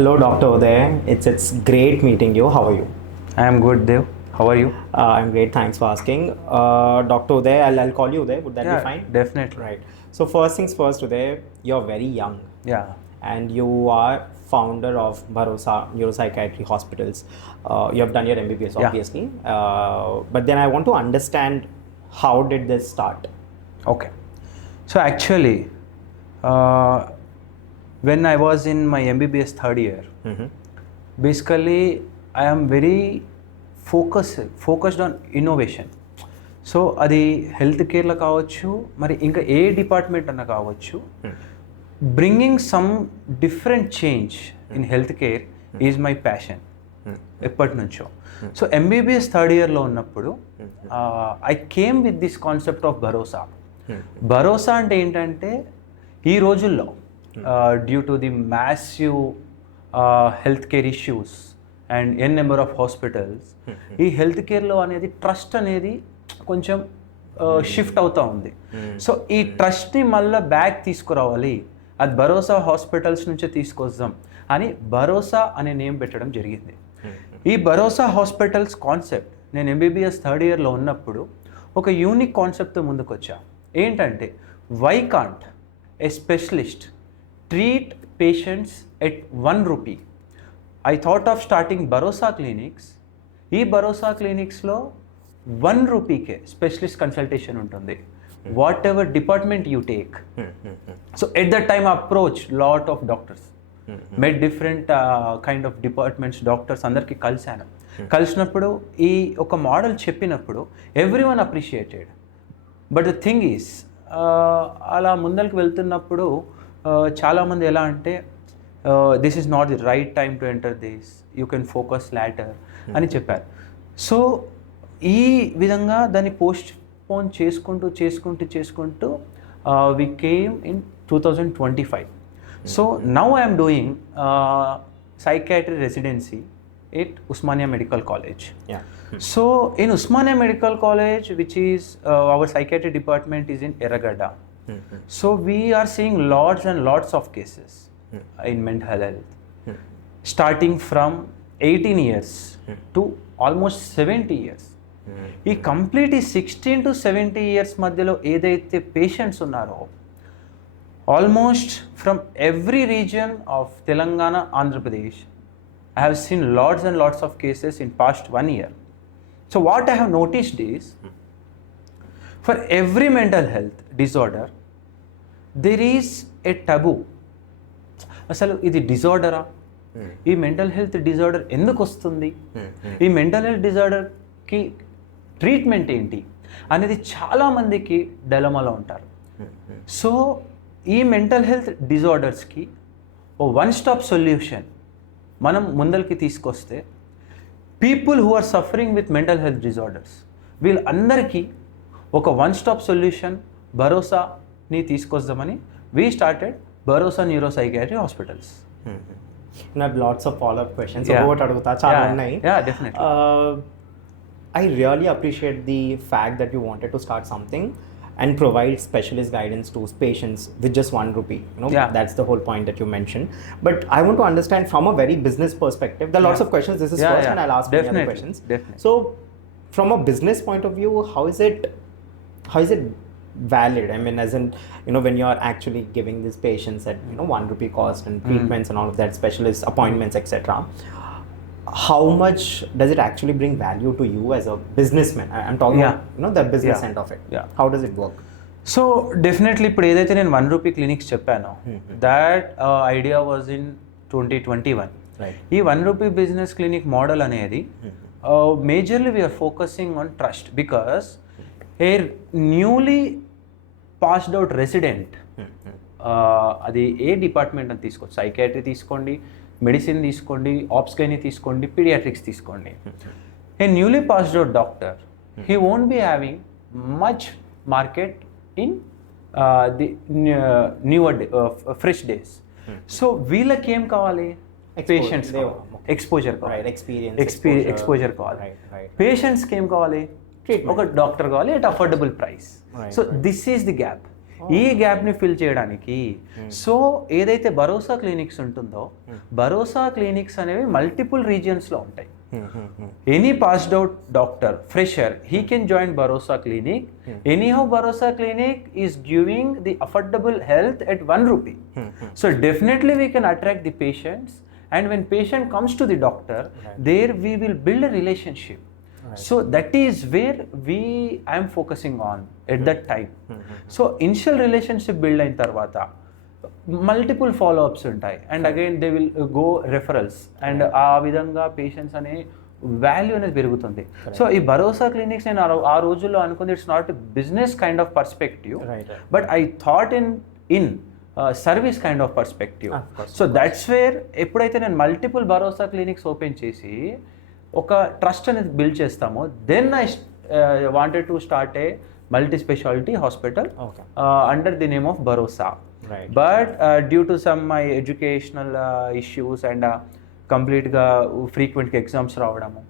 Hello, Dr. Uday. It's great meeting you. How are you? I am good, Dev. How are you? I'm great. Thanks for asking. Dr. Uday, I'll call you Uday. Would that be fine? Definitely. Right. So first things first, Uday, you're very young. Yeah. And you are founder of Bharosa Neuropsychiatry Hospitals. You have done your MBBS, obviously. But then I want to understand, how did this start? Okay. So actually, when I was in my MBBS third year, basically I am very focused on innovation. So అది health కేర్లో కావచ్చు, మరి ఇంకా ఏ department అన్న కావచ్చు, bringing some different change in health care is my passion ఎప్పటి నుంచో. సో ఎంబీబీఎస్ థర్డ్ ఇయర్లో ఉన్నప్పుడు I came with this concept of Bharosa. Bharosa అంటే ఏంటంటే, ఈ రోజుల్లో due to the massive health care issues and N number of hospitals, ఈ health కేర్లో అనేది ట్రస్ట్ అనేది కొంచెం షిఫ్ట్ అవుతూ ఉంది. సో ఈ ట్రస్ట్ని మళ్ళీ బ్యాక్ తీసుకురావాలి, అది భరోసా హాస్పిటల్స్ నుంచే తీసుకొద్దాం అని భరోసా అనే నేమ్ పెట్టడం జరిగింది. ఈ భరోసా హాస్పిటల్స్ కాన్సెప్ట్ నేను ఎంబీబీఎస్ థర్డ్ ఇయర్లో ఉన్నప్పుడు ఒక యూనిక్ కాన్సెప్ట్తో ముందుకు వచ్చా. ఏంటంటే, why can't a specialist treat patients at ₹1? I thought of starting Bharosa clinics. ఈ భరోసా క్లినిక్స్లో ₹1కే స్పెషలిస్ట్ కన్సల్టేషన్ ఉంటుంది, whatever department you take. So at that time approach lot of doctors, met different kind of departments doctors అందరికీ కలిసినప్పుడు ఈ ఒక model చెప్పినప్పుడు everyone appreciated. But the thing is, అలా ముందరికి వెళ్తున్నప్పుడు చాలామంది ఎలా అంటే, this is not the right time to enter this, you can focus later అని చెప్పారు. సో ఈ విధంగా దాన్ని పోస్ట్పోన్ చేసుకుంటూ we came in 2025. So now I'm doing psychiatry residency at Usmania Medical College. So in Usmania Medical College, which is our psychiatry department is in Erragadda. So we are seeing lots and lots of cases in mental health, starting from 18 years to almost 70 years. ఈ complete 16 to 70 years మధ్యలో ఏదైతే patients ఉన్నారో, almost from every region of Telangana, Andhra Pradesh, I have seen lots and lots of cases in past 1 year. So what I have noticed is, for every mental health disorder, there is a taboo. అసలు ఇది డిజార్డరా, ఈ mental health disorder ఎందుకు వస్తుంది, ఈ mental health డిజార్డర్కి treatment ఏంటి అనేది చాలామందికి డైలమాలో ఉంటారు. సో ఈ మెంటల్ హెల్త్ డిజార్డర్స్కి ఓ వన్ స్టాప్ సొల్యూషన్ మనం ముందరికి తీసుకొస్తే, people who are suffering with mental health disorders వీళ్ళందరికీ ఒక వన్ స్టాప్ సొల్యూషన్ భరోసాని తీసుకొద్దామని we started Bharosa neuropsychiatry hospitals. నాకు లాట్స్ ఆఫ్ ఫాలోఅప్ క్వశ్చన్స్ ఒకటి అడుగుతా, చాలా ఉన్నాయి. Definitely. I really appreciate the fact that you wanted to start something and provide specialist guidance to patients with just ₹1. That's the whole point that you mentioned. But I want to understand from a very business perspective. There are lots of questions. This is first, and I'll ask many other questions. Definitely. So, from a business point of view, how is it valid? I mean, as in, when you are actually giving these patients at ₹1 cost and treatments and all of that, specialist appointments, etc. How much does it actually bring value to you as a businessman? I'm talking about the business end of it. How does it work? So definitely ఇప్పుడు ఏదైతే నేను ₹1 clinics చెప్పానో, that idea was in 2021. ఈ ₹1 business clinic model అనేది majorly we're focusing on trust, because a newly passed out resident, అది ఏ department అని తీసుకోవచ్చు, సైకియాట్రీ తీసుకోండి, మెడిసిన్ తీసుకోండి, ఆప్స్కైనీ తీసుకోండి, పీడియాట్రిక్స్ తీసుకోండి. A newly passed out doctor, he won't be having much market in the fresh days. So వీళ్ళకి ఏం కావాలి, పేషెంట్స్ ఎక్స్పోజర్ కావాలి, ఎక్స్పోజర్ కావాలి. పేషెంట్స్కి ఏం కావాలి, ఒక డాక్టర్ కావాలి at affordable price. So this is the gap. ఈ గ్యాప్ని ఫిల్ చేయడానికి సో ఏదైతే భరోసా క్లినిక్స్ ఉంటుందో భరోసా క్లినిక్స్ అనేవి మల్టిపుల్ రీజియన్స్లో ఉంటాయి. Any passed out doctor fresher he can join Bharosa clinic. Anyhow Bharosa clinic is giving the affordable health at ₹1. So definitely we can attract the patients, and when patient comes to the doctor, there we will build a relationship. So that is where I am focusing on at that time. So initial relationship build ayin tarvata multiple follow ups untai, and again they will go referrals, and aa vidhanga patients ane value అనేది పెరుగుతుంది. So ఈ భరోసా clinics నేను ఆ రోజుల్లో అనుకుంది it's not business kind of perspective, but I thought in service kind of perspective. So that's wear ఎప్పుడైతే నేను multiple భరోసా clinics open చేసి ఒక ట్రస్ట్ అనేది బిల్డ్ చేస్తామో, then I wanted to start a multi speciality hospital under the name of Bharosa. But due to some my educational issues and కంప్లీట్గా ఫ్రీక్వెంట్గా exams రావడము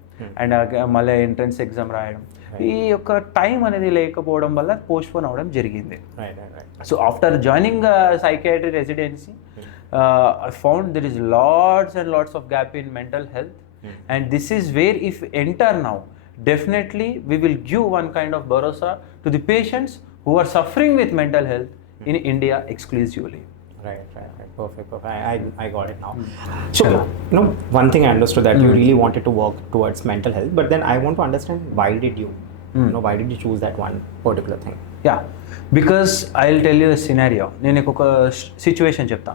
and మళ్ళీ ఎంట్రన్స్ ఎగ్జామ్ రాయడం, ఈ యొక్క టైం అనేది లేకపోవడం వల్ల పోస్ట్పోన్ అవ్వడం జరిగింది. So after joining psychiatry residency I found there is lots and lots of gap in mental health, and this is where if enter now, definitely we will give one kind of bharosa to the patients who are suffering with mental health in India exclusively. Right. Perfect. I got it now. So, one thing I understood that you really wanted to work towards mental health, but then I want to understand why did you choose that one particular thing? Yeah, because I'll tell you a scenario. నేను ఒక situation చెప్తా.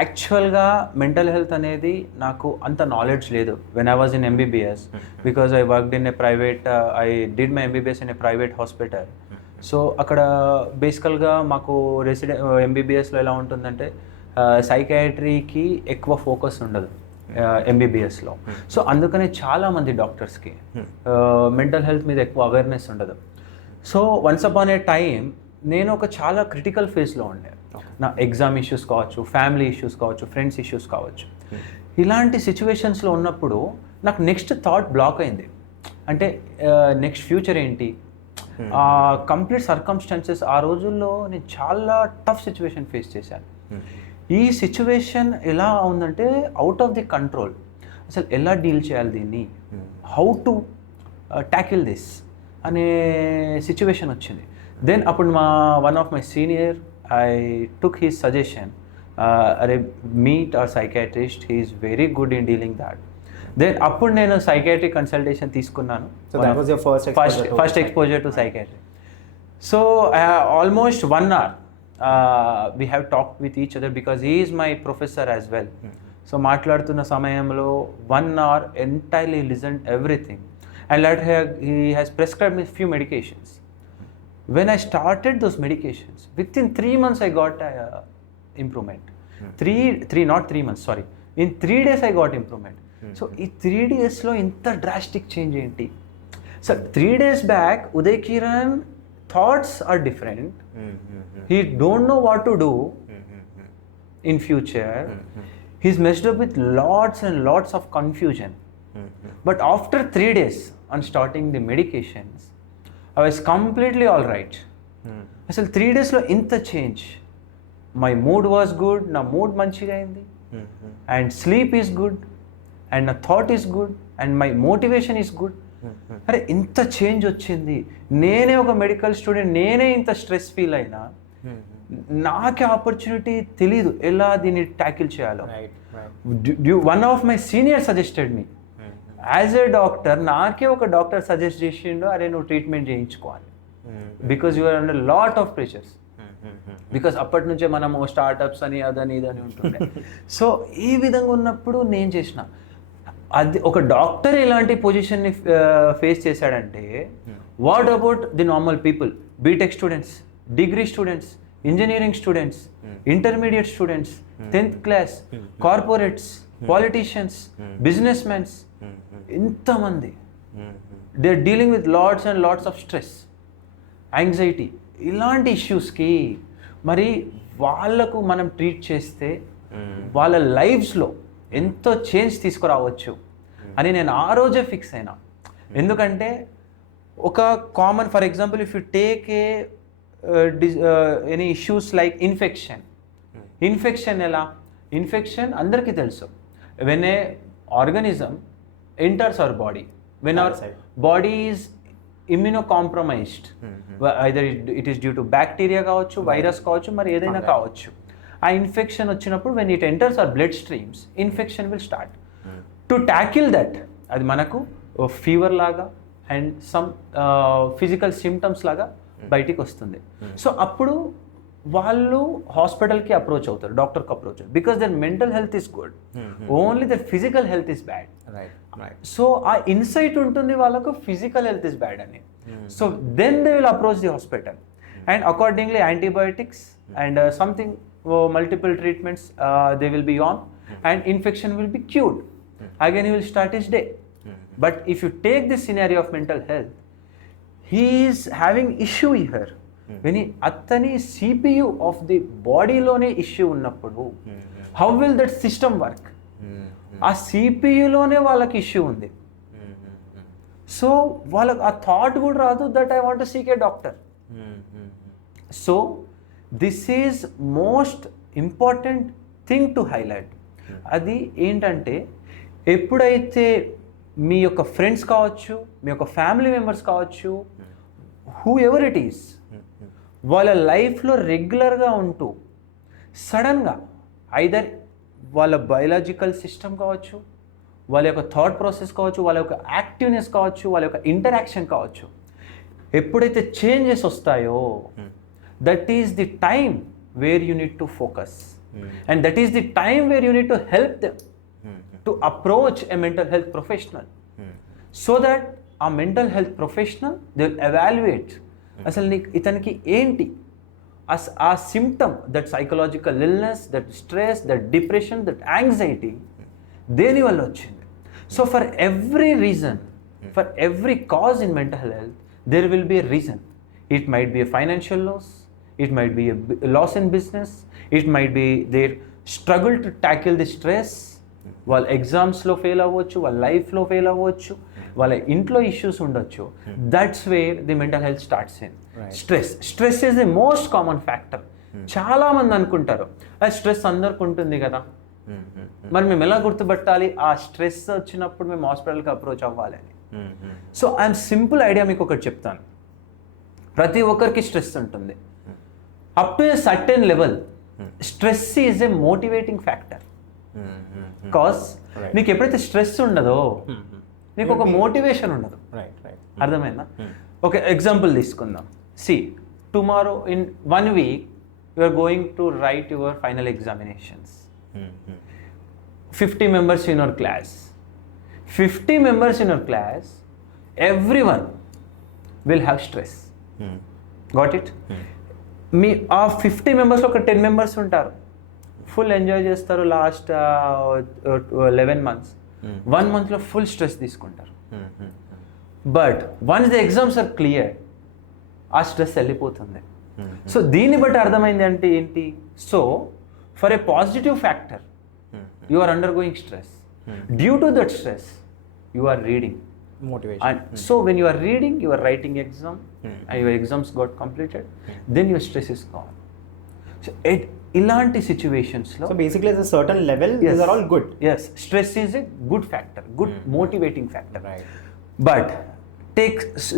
యాక్చువల్గా mental health అనేది నాకు అంత knowledge లేదు when I was in MBBS, because I worked in a private, I did my MBBS in a private hospital. So అక్కడ బేసికల్గా మాకు MBBSలో ఎలా ఉంటుందంటే సైకాట్రీకి ఎక్కువ ఫోకస్ ఉండదు MBBSలో. సో అందుకనే చాలామంది డాక్టర్స్కి మెంటల్ హెల్త్ మీద ఎక్కువ అవేర్నెస్ ఉండదు. సో వన్స్ అపాన్ ఏ టైం నేను ఒక చాలా క్రిటికల్ ఫేజ్లో ఉండే. నా ఎగ్జామ్ ఇష్యూస్ కావచ్చు, ఫ్యామిలీ ఇష్యూస్ కావచ్చు, ఫ్రెండ్స్ ఇష్యూస్ కావచ్చు. ఇలాంటి సిచ్యువేషన్స్లో ఉన్నప్పుడు నాకు నెక్స్ట్ థాట్ బ్లాక్ అయింది. అంటే నెక్స్ట్ ఫ్యూచర్ ఏంటి, కంప్లీట్ సర్కమ్స్టాన్సెస్. ఆ రోజుల్లో నేను చాలా టఫ్ సిచ్యువేషన్ ఫేస్ చేశాను. ఈ సిచ్యువేషన్ ఎలా ఉందంటే అవుట్ ఆఫ్ ది కంట్రోల్. అసలు ఎలా డీల్ చేయాలి దీన్ని, హౌ టు ట్యాకిల్ దిస్ అనే సిచ్యువేషన్ వచ్చింది. దెన్ అప్పుడు one of my senior, I took his suggestion, అరే meet our psychiatrist, he is very good in dealing that. Then అప్పుడు నేను సైకాట్రీ కన్సల్టేషన్ తీసుకున్నాను. First exposure to psychiatry. So almost 1 hour we have talked with each other because he is my professor as well. So మాట్లాడుతున్న సమయంలో 1 hour entirely listened everything, and later he has prescribed me few medications. When I started those medications, within 3 months I got improvement. Not 3 months, sorry. In 3 days I got improvement. So ఈ 3 daysలో ఇంత drastic change ఏంటి? So 3 days back Uday Kiran thoughts are different. He don't know what to do in future. He's messed up with lots and lots of confusion. But after 3 days on starting the medications, I was completely all right. అసలు 3 daysలో ఇంత change. My mood was good, నా mood మంచిగా అయింది, and sleep is good, and నా thought is good, and my motivation is good. అరే ఇంత change వచ్చింది. నేనే ఒక మెడికల్ స్టూడెంట్, నేనే ఇంత స్ట్రెస్ ఫీల్ అయినా నాకే ఆపర్చునిటీ తెలీదు ఎలా దీన్ని ట్యాకిల్ చేయాలో. One of my senior suggested me as a doctor. నాకే ఒక డాక్టర్ సజెస్ట్ చేసిండు, అరే నువ్వు ట్రీట్మెంట్ చేయించుకోవాలి because you're under lot of pressures. Because అప్పటి నుంచే మనము స్టార్టప్స్ అని అదని ఇదని ఉంటుండే. సో ఈ విధంగా ఉన్నప్పుడు నేను చేసిన అది ఒక డాక్టర్ ఇలాంటి పొజిషన్ని ఫేస్ చేశాడంటే what about the normal people, BTech students, degree students, engineering students, intermediate students, 10th class, corporates, politicians, business mens, ఇంతమంది they are dealing with lots and lots of stress, anxiety, ఇలాంటి ఇష్యూస్కి మరి వాళ్ళకు మనం treat చేస్తే వాళ్ళ లైఫ్స్లో ఎంతో చేంజ్ తీసుకురావచ్చు అని నేను ఆ రోజే ఫిక్స్ అయినా. ఎందుకంటే ఒక common, for example if you take a any issues like infection ఎలా ఇన్ఫెక్షన్ అందరికీ తెలుసు when a organism enters our body when our body is immunocompromised either it is due to bacteria కావచ్చు వైరస్ కావచ్చు మరి ఏదైనా కావచ్చు ఆ ఇన్ఫెక్షన్ వచ్చినప్పుడు when it enters our blood streams infection will start to tackle that అది మనకు fever లాగా అండ్ సమ్ ఫిజికల్ సిమ్టమ్స్ లాగా బయటికి వస్తుంది సో అప్పుడు వాళ్ళు హాస్పిటల్కి అప్రోచ్ అవుతారు డాక్టర్కి అప్రోచ్ అవుతారు because their mental health is good only their physical health is bad so ఆ ఇన్సైట్ ఉంటుంది వాళ్ళకు ఫిజికల్ హెల్త్ ఈస్ బ్యాడ్ అని so then they will approach the hospital and accordingly antibiotics and something multiple treatments they will be on and infection will be cured again he will start his day but if you take this scenario of mental health he is having issue here when he attani cpu of the body lone issue unnappudu how will that system work ఆ cpu lone వాళ్ళకి issue ఉంది so వాళ్ళకి ఆ thought కూడా రాదు that I want to seek A doctor so this is most important thing to highlight అది ఏంటంటే ఎప్పుడైతే మీ యొక్క ఫ్రెండ్స్ కావచ్చు మీ యొక్క ఫ్యామిలీ మెంబర్స్ కావచ్చు హూ ఎవర్ ఇట్ ఈస్ వాళ్ళ లైఫ్లో రెగ్యులర్గా ఉంటూ సడన్గా ఐదర్ వాళ్ళ బయాలజికల్ సిస్టమ్ కావచ్చు వాళ్ళ యొక్క థాట్ ప్రాసెస్ కావచ్చు వాళ్ళ యొక్క యాక్టివ్నెస్ కావచ్చు వాళ్ళ యొక్క ఇంటరాక్షన్ కావచ్చు ఎప్పుడైతే చేంజెస్ వస్తాయో that is the time where you need to focus and that is the time where you need to help them to approach a mental health professional so that a mental health professional they will evaluate అసలు నీకు ఇతనికి ఏంటి ఆ symptom that psychological illness that stress that depression that anxiety దేని వల్ల వచ్చింది so for every reason for every cause in mental health there will be a reason it might be a financial loss it might be a loss in business it might be their struggle to tackle the stress వాళ్ళ ఎగ్జామ్స్లో fail అవ్వచ్చు వాళ్ళ లైఫ్లో fail అవ్వచ్చు వాళ్ళ ఇంట్లో issues ఉండొచ్చు that's where the mental health starts in stress is the most common factor చాలామంది అనుకుంటారు ఆ స్ట్రెస్ అందరికి ఉంటుంది కదా మరి మేము ఎలా గుర్తుపట్టాలి ఆ స్ట్రెస్ వచ్చినప్పుడు మేము హాస్పిటల్కి అప్రోచ్ అవ్వాలి అని సో ఐఎమ్ సింపుల్ ఐడియా మీకు ఒకటి చెప్తాను ప్రతి ఒక్కరికి స్ట్రెస్ ఉంటుంది up to a certain level stress is a motivating factor because నీకు ఎప్పుడైతే స్ట్రెస్ ఉండదో నీకు ఒక మోటివేషన్ ఉండదు అర్థమైందా ఓకే ఎగ్జాంపుల్ తీసుకుందాం see tomorrow in 1 week you are going to write your final examinations 50 members in your class 50 members in your class everyone will have stress got it మీ ఆ 50 మెంబర్స్లో ఒక 10 మెంబర్స్ ఉంటారు ఫుల్ ఎంజాయ్ చేస్తారు last 11 months 1 monthలో full stress తీసుకుంటారు but once the exams are clear ఆ stress వెళ్ళిపోతుంది సో దీన్ని బట్టి అర్థమైంది అంటే ఏంటి so for a positive factor you are undergoing stress due to that stress you are reading motivation and so when you are reading you are writing exam and your exams got completed then your stress is gone so at ilanti situations lo so basically at a certain level these are all good yes stress is a good factor good motivating factor right but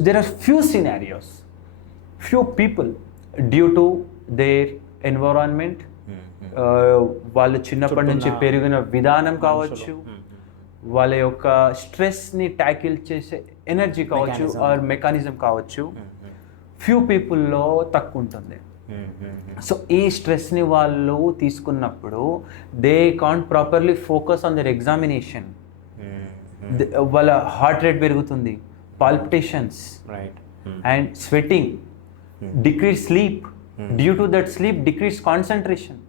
there are few scenarios few people due to their environment వాళ్ళు చిన్నప్పటి నుంచి పెరిగిన విధానం కావచ్చు వాళ్ళ యొక్క స్ట్రెస్ని tackle చేసే ఎనర్జీ కావచ్చు ఆర్ మెకానిజం కావచ్చు ఫ్యూ పీపుల్లో తక్కువ ఉంటుంది సో ఈ స్ట్రెస్ని వాళ్ళు తీసుకున్నప్పుడు they can't properly focus on their examination వాళ్ళ హార్ట్ రేట్ పెరుగుతుంది palpitations and sweating decrease sleep due to that sleep decrease concentration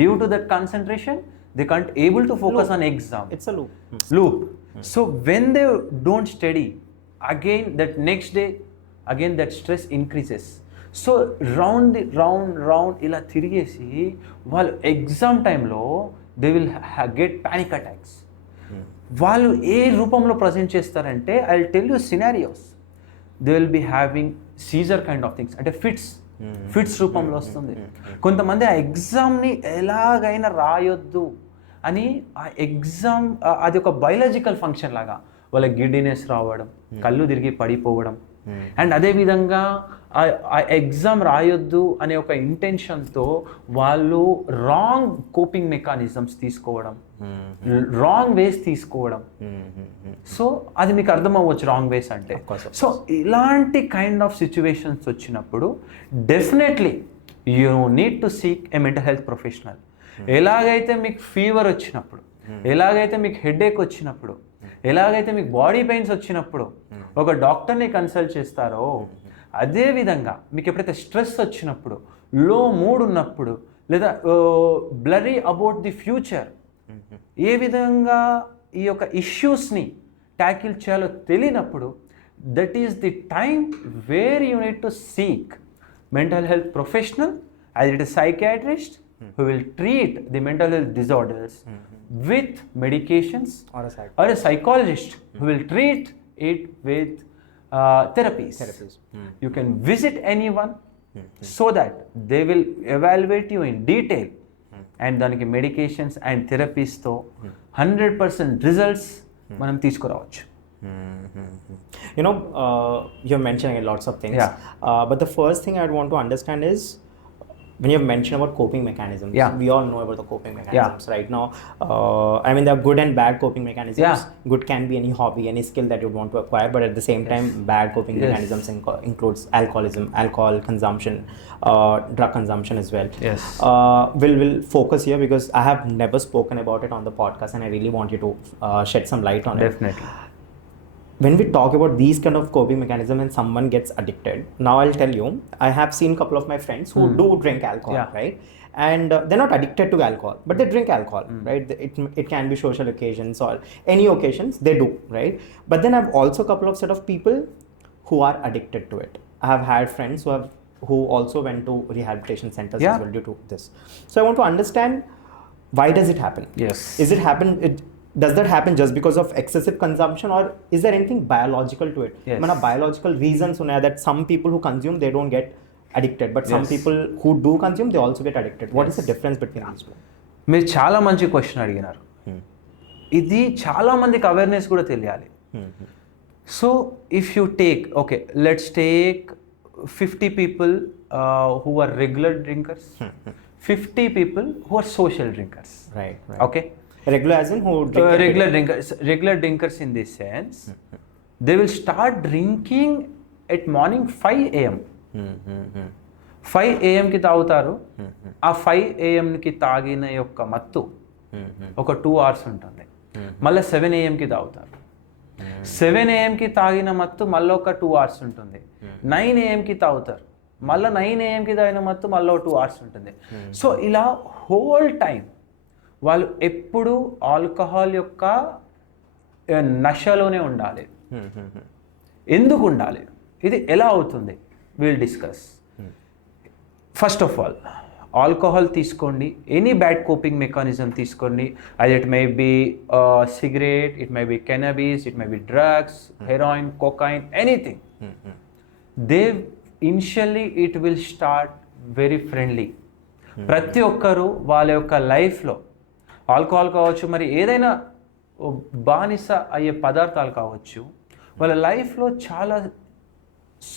due to that concentration they can't able to focus on exam it's a loop so when they don't study again that next day again that stress increases so round ila tirigesi వాళ్ళు exam టైంలో they will get panic attacks వాళ్ళు ఏ రూపంలో present చేస్తారంటే I will tell you scenarios they will be having seizure kind of things అంటే fits fits రూపంలో వస్తుంది. కొంతమంది ఆ ఎగ్జామ్ని ఎలాగైనా రాయొద్దు అని ఆ ఎగ్జామ్ అది ఒక బయలాజికల్ ఫంక్షన్ లాగా వాళ్ళకి గిడ్డినెస్ రావడం, కళ్ళు తిరిగి పడిపోవడం, అండ్ అదేవిధంగా ఆ ఎగ్జామ్ రాయొద్దు అనే ఒక ఇంటెన్షన్తో వాళ్ళు రాంగ్ కోపింగ్ మెకానిజమ్స్ తీసుకోవడం, రాంగ్ వేస్ తీసుకోవడం. సో అది మీకు అర్థం అవ్వచ్చు రాంగ్ వేస్ అంటే. సో ఇలాంటి కైండ్ ఆఫ్ సిచ్యువేషన్స్ వచ్చినప్పుడు definitely you need to seek A mental health professional. ఎలాగైతే మీకు ఫీవర్ వచ్చినప్పుడు, ఎలాగైతే మీకు హెడేక్ వచ్చినప్పుడు, ఎలాగైతే మీకు బాడీ పెయిన్స్ వచ్చినప్పుడు ఒక డాక్టర్ని కన్సల్ట్ చేస్తారో, అదేవిధంగా మీకు ఎప్పుడైతే స్ట్రెస్ వచ్చినప్పుడు, లో మూడ్ ఉన్నప్పుడు, లేదా బ్లరీ అబౌట్ ది ఫ్యూచర్, ఏ విధంగా ఈ యొక్క ఇష్యూస్ని ట్యాకిల్ చేయాలో తెలియనప్పుడు, that is the time where you need to seek mental health professional, either it is psychiatrist who will treat the mental health disorders with medications, or a psychologist who will treat it with therapies. You can visit anyone so that they will evaluate you in detail, and daniki medications and therapies tho 100% results manam తీసుకురావచ్చు. You know, you're mentioning lots of things. But the first thing I'd want to understand is when you've mentioned about coping mechanisms. We all know about the coping mechanisms right now. I mean, there are good and bad coping mechanisms. Good can be any hobby, any skill that you want to acquire, but at the same time, bad coping mechanisms includes alcoholism, alcohol consumption, drug consumption as well. We'll focus here because I have never spoken about it on the podcast, and I really want you to shed some light on it. Definitely. When we talk about these kind of coping mechanism and someone gets addicted, now I'll tell you, I have seen a couple of my friends who do drink alcohol, right? And they're not addicted to alcohol, but they drink alcohol, right? It can be social occasions or any occasions they do, right? But then I've also a couple of set of people who are addicted to it. I have had friends who also went to rehabilitation centers as well due to this. So I want to understand, why does it happen? Does that happen just because of excessive consumption, or is there anything biological to it? Mana biological reasons unnaya that some people who consume, they don't get addicted, but some people who do consume, they also get addicted. What is the difference between these two? మీరు చాలా మంచి question అడిగినారు. ఇది చాలా మందికి awareness కూడా తెలియాలి. So if you take, okay, let's take 50 people who are regular drinkers, 50 people who are social drinkers, right? Okay, regular as in who drink regular drinkers in this sense, they will start drinking at morning 5 AM. 5 AM కి తాగుతారు. ఆ 5 AM కి తాగిన యొక్క మత్తు ఒక 2 hours ఉంటుంది. మళ్ళీ 7 AM కి తాగుతారు. 7 AM కి తాగిన మత్తు మళ్ళీ ఒక 2 hours ఉంటుంది. 9 AM కి తాగుతారు. మళ్ళీ 9 AM కి తాగిన మత్తు మళ్ళీ ఒక 2 hours ఉంటుంది. సో ఇలా హోల్ టైం వాళ్ళు ఎప్పుడు ఆల్కహాల్ యొక్క నషలోనే ఉండాలి. ఎందుకు ఉండాలి, ఇది ఎలా అవుతుంది, will discuss. First of all, alcohol తీసుకోండి, ఎనీ బ్యాడ్ కోపింగ్ మెకానిజం తీసుకోండి, అది it may be cigarette, it may be cannabis, it may be drugs, heroin, cocaine, anything. They initially it will start very friendly. ప్రతి ఒక్కరూ వాళ్ళ యొక్క లైఫ్లో alcohol కావచ్చు, మరి ఏదైనా బానిస అయ్యే పదార్థాలు కావచ్చు, వాళ్ళ లైఫ్లో చాలా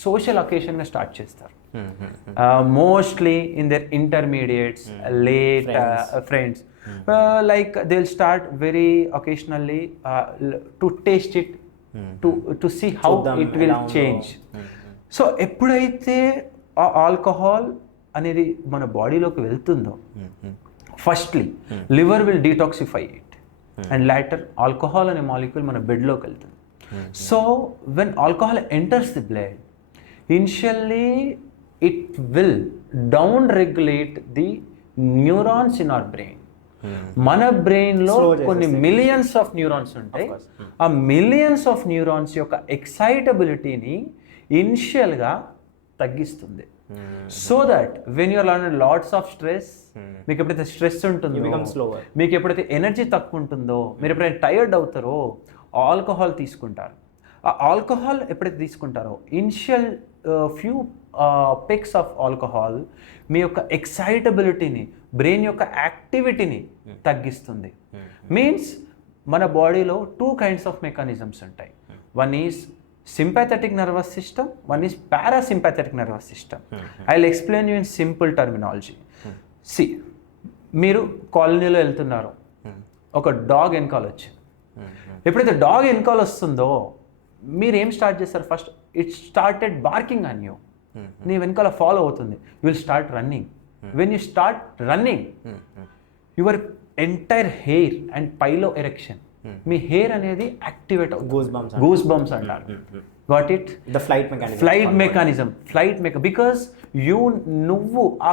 సోషల్ అకేషన్గా స్టార్ట్ చేస్తారు. Mostly in their intermediates, late friends, like they will start very occasionally to taste it, to see how it will change. So ఎప్పుడైతే ఆ ఆల్కహాల్ అనేది మన బాడీలోకి వెళ్తుందో, firstly liver will detoxify it, and later alcohol అనే molecule మన బ్లడ్లోకి వెళ్తుంది. So when alcohol enters the blood, initially it will down regulate the neurons in our brain. మన బ్రెయిన్లో కొన్ని మిలియన్స్ ఆఫ్ న్యూరాన్స్ ఉంటాయి. ఆ మిలియన్స్ ఆఫ్ న్యూరాన్స్ యొక్క ఎక్సైటబిలిటీని ఇనిషియల్గా తగ్గిస్తుంది. So that when you're under lots of stress, మీకు ఎప్పుడైతే స్ట్రెస్ ఉంటుందో, మీకు ఎప్పుడైతే ఎనర్జీ తక్కువ ఉంటుందో, మీరు ఎప్పుడైతే టైర్డ్ అవుతారో, ఆల్కహాల్ తీసుకుంటారు. ఆ ఆల్కహాల్ ఎప్పుడైతే తీసుకుంటారో, ఇనిషియల్ ఫ్యూ పెక్స్ ఆఫ్ ఆల్కహాల్ మీ యొక్క ఎక్సైటబిలిటీని, బ్రెయిన్ యొక్క యాక్టివిటీని తగ్గిస్తుంది. మీన్స్ మన బాడీలో 2 kinds ఆఫ్ మెకానిజమ్స్ ఉంటాయి. One is sympathetic nervous system, one is parasympathetic nervous system. I will explain you in simple terminology. See, మీరు కాలనీలో వెళ్తున్నారు, ఒక డాగ్ వెనకాల వచ్చింది. ఎప్పుడైతే డాగ్ వెనకాల వస్తుందో మీరు ఏం స్టార్ట్ చేస్తారు? First it started barking on you. నీ వెనకాల ఫాలో అవుతుంది. You will start running. When you start running, your entire hair and piloerection, మీ హెయిర్ అనేది యాక్టివేట్ అవుతుంది. గూస్ బంప్స్ అంటారు. Got it? The flight mechanism. Because నువ్వు ఆ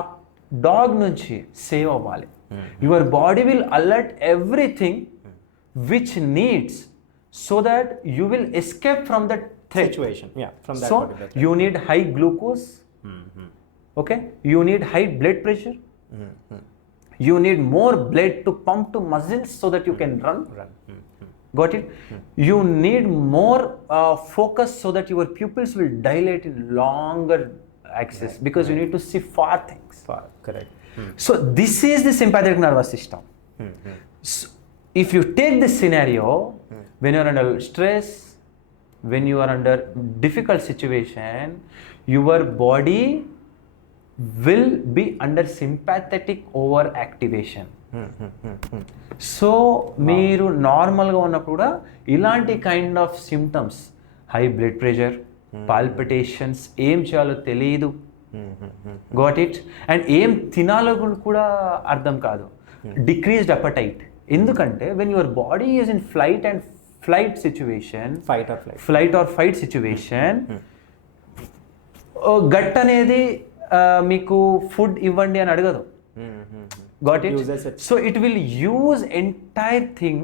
dog నుంచి సేవ్ అవ్వాలి. Your body will alert everything which needs so that you will escape from that situation. From that so particular threat. you need high glucose. Okay, you need high blood pressure. You need more blood to pump to muscles so that you can run. Got it? You need more focus so that your pupils will dilate in longer axis, because you need to see far things. Correct. So this is the sympathetic nervous system. So, if you take this scenario, when you are under stress, when you are under difficult situation, your body will be under sympathetic overactivation. So మీరు నార్మల్గా ఉన్నప్పుడు కూడా ఇలాంటి kind of symptoms, high blood pressure, palpitations, ఏం చేయాలో తెలియదు, got it, and ఏం తినాలో కూడా అర్థం కాదు, డిక్రీజ్డ్ అపటైట్. ఎందుకంటే when your body is in flight situation, flight or fight situation, gut అనేది మీకు ఫుడ్ ఇవ్వండి అని అడగదు. Got it? So it will use entire thing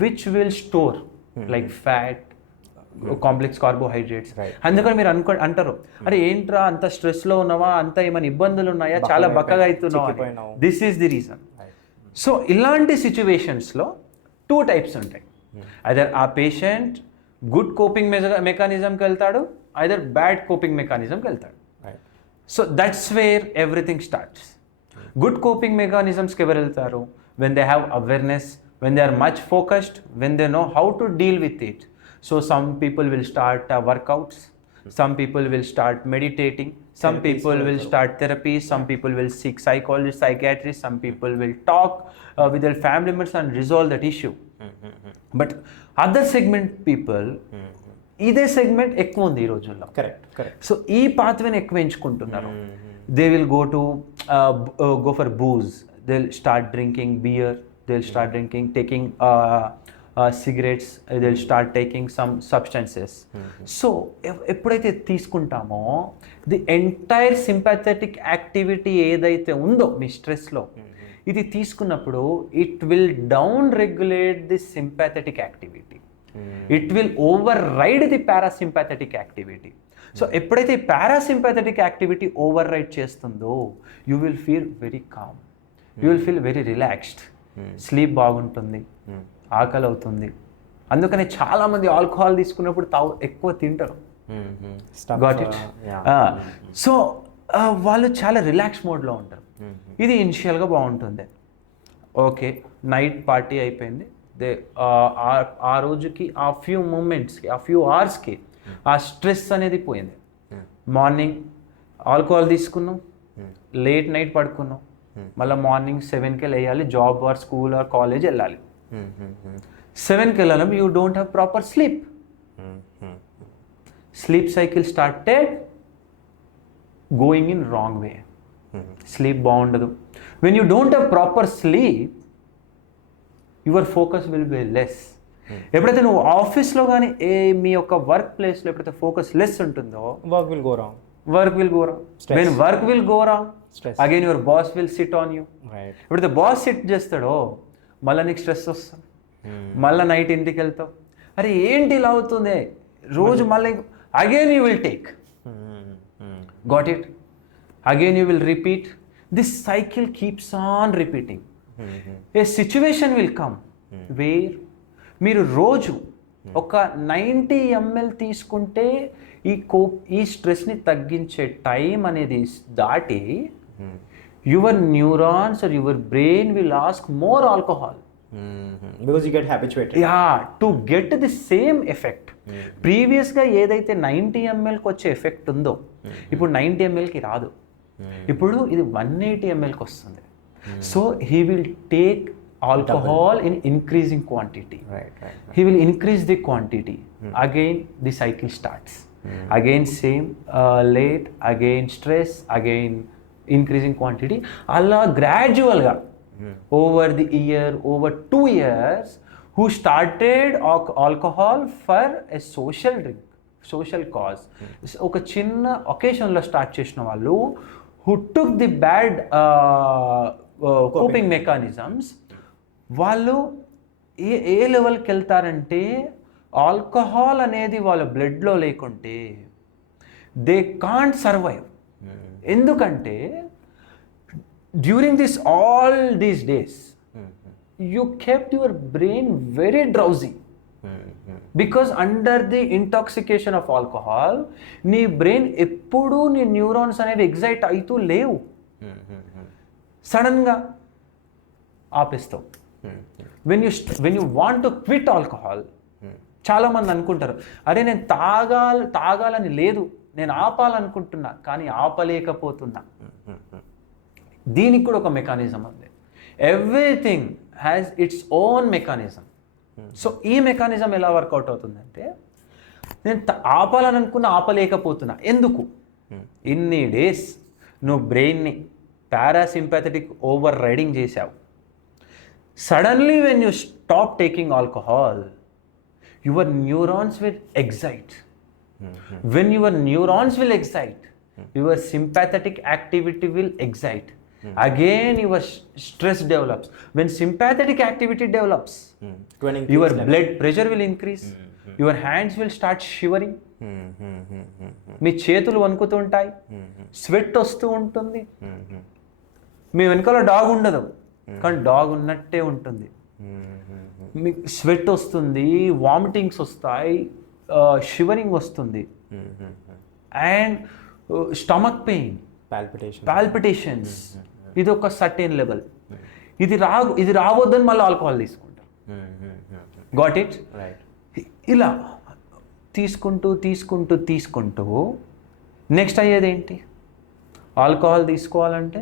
which will store like fat, complex carbohydrates. అందుకని మీరు అంటారు, అరే ఏంట్రా అంత స్ట్రెస్లో ఉన్నావా, అంత ఏమైనా ఇబ్బందులు ఉన్నాయా, చాలా బక్కగా అవుతున్నావా. This is the reason. So ఇలాంటి సిచ్యువేషన్స్లో 2 types ఉంటాయి. ఐదర్ ఆ పేషెంట్ గుడ్ కోపింగ్ మెకానిజంకి వెళ్తాడు, ఐదర్ బ్యాడ్ కోపింగ్ మెకానిజంకి వెళ్తాడు. So that's where everything starts. Good coping మెకానిజమ్స్కి ఎవరు వెళ్తారు? When they have awareness, when they are much focused, when they know how to deal with it. So some people will start workouts, some people will start meditating, some people will start therapy, some people will seek psychologists, psychiatrists, some people will talk with their family members and resolve that issue. But other segment people, ఇదే segment ఎక్కువ ఉంది ఈ రోజుల్లో. Correct. So ఈ పాత్వేని ఎక్కువ ఎంచుకుంటున్నారు. They will go for booze, they'll start drinking beer, they'll start taking cigarettes, they'll start taking some substances. So ఎప్పుడైతే తీసుకుంటామో ది ఎంటైర్ సింపాథెటిక్ యాక్టివిటీ ఏదైతే ఉందో మీ స్ట్రెస్లో, ఇది తీసుకున్నప్పుడు it will down regulate the sympathetic activity, it will override the parasympathetic activity. So ఎప్పుడైతే parasympathetic activity override చేస్తుందో you will feel very calm, you will feel very relaxed, sleep బాగుంటుంది, ఆకలి అవుతుంది. అందుకని చాలామంది ఆల్కహాల్ తీసుకున్నప్పుడు ఎక్కువ తింటారు. Got it? సో వాళ్ళు చాలా రిలాక్స్ మోడ్లో ఉంటారు. ఇది ఇనిషియల్గా బాగుంటుంది. ఓకే, నైట్ పార్టీ అయిపోయింది, ఆ రోజుకి ఆ ఫ్యూ మూమెంట్స్కి, ఆ ఫ్యూ అవర్స్కి ఆ స్ట్రెస్ అనేది పోయింది. మార్నింగ్ ఆల్కహాల్ తీసుకున్నాం, లేట్ నైట్ పడుకున్నాం, మళ్ళీ మార్నింగ్ 7కి లేయాలి, job or school or college వెళ్ళాలి. 7కి వెళ్ళాలి, you don't have proper sleep. Sleep cycle started going in wrong way. Sleep బాగుండదు. When you don't have proper sleep, your focus will be less. ఎప్పుడైతే నువ్వు ఆఫీస్లో కానీ మీ యొక్క వర్క్ ప్లేస్లో ఎప్పుడైతే ఫోకస్ లెస్ ఉంటుందో, work will go wrong. When work will go wrong, again your boss will SIT on you. ఎప్పుడైతే బాస్ సిట్ చేస్తాడో మళ్ళీ నీకు స్ట్రెస్ వస్తుంది, మళ్ళీ నైట్ ఇంటికి వెళ్తావు, అరే ఏంటి ఇలా అవుతుంది రోజు, మళ్ళీ again you will take. Got it? Again you will repeat. This cycle keeps on repeating. A situation will come wear మీరు రోజు ఒక 90 ml తీసుకుంటే ఈ స్ట్రెస్ని తగ్గించే టైం అనేది దాటి your neurons or your brain will ask more alcohol. Because you get habituated. To get the same effect. ప్రీవియస్గా ఏదైతే 90 mlకి వచ్చే ఎఫెక్ట్ ఉందో ఇప్పుడు 90 mlకి రాదు. ఇప్పుడు ఇది 180 mlకి వస్తుంది. So he will take alcohol in increasing quantity. Right. He will increase the quantity. Again the cycle starts. Again same late, again stress, again increasing quantity. Allah gradually over the year, over 2 years, who started alcohol for a social drink, social cause. ఒక చిన్న ఒకేషన్లో start చేసిన వాళ్ళు who took the bad coping mechanisms, వాళ్ళు ఏ లెవెల్కి వెళ్తారంటే alcohol అనేది వాళ్ళ బ్లడ్లో లేకుంటే దే కాంట్ సర్వైవ్. ఎందుకంటే during this all these days you kept your brain very drowsy because under the intoxication of alcohol నీ బ్రెయిన్ ఎప్పుడూ నీ న్యూరాన్స్ అనేవి ఎగ్జైట్ అవుతూ లేవు. సడన్గా ఆపేస్తావు. When you want to quit alcohol, చాలామంది అనుకుంటారు అరే నేను తాగాలని లేదు, నేను ఆపాలనుకుంటున్నా కానీ ఆపలేకపోతున్నా. దీనికి కూడా ఒక మెకానిజం ఉంది. Everything has its own mechanism. So ఈ మెకానిజం ఎలా వర్కౌట్ అవుతుందంటే నేను ఆపాలని అనుకున్నా ఆపలేకపోతున్నా. ఎందుకు? ఇన్ని డేస్ నువ్వు బ్రెయిన్ని పారాసింపాథెటిక్ ఓవర్ రైడింగ్ చేసావు. Suddenly when you stop taking alcohol, your neurons will excite. When your neurons will excite, your sympathetic activity will excite. Again your stress develops. When sympathetic activity develops, your blood pressure will increase. Your hands will start shivering. మీ చేతులు వణుకుతూ ఉంటాయి, sweat వస్తూ ఉంటుంది. మీ వెనకాల dog ఉండదు కానీ dog ఉన్నట్టే ఉంటుంది. మీకు స్వెట్ వస్తుంది, వామిటింగ్స్ వస్తాయి, షివరింగ్ వస్తుంది, అండ్ స్టమక్ పెయిన్, పాల్పిటేషన్స్. ఇది ఒక సర్టెన్ లెవెల్. ఇది రావద్దని మళ్ళీ ఆల్కహాల్ తీసుకుంటాం. Got it? ఇలా తీసుకుంటూ నెక్స్ట్ అయ్యేది ఏంటి? ఆల్కహాల్ తీసుకోవాలంటే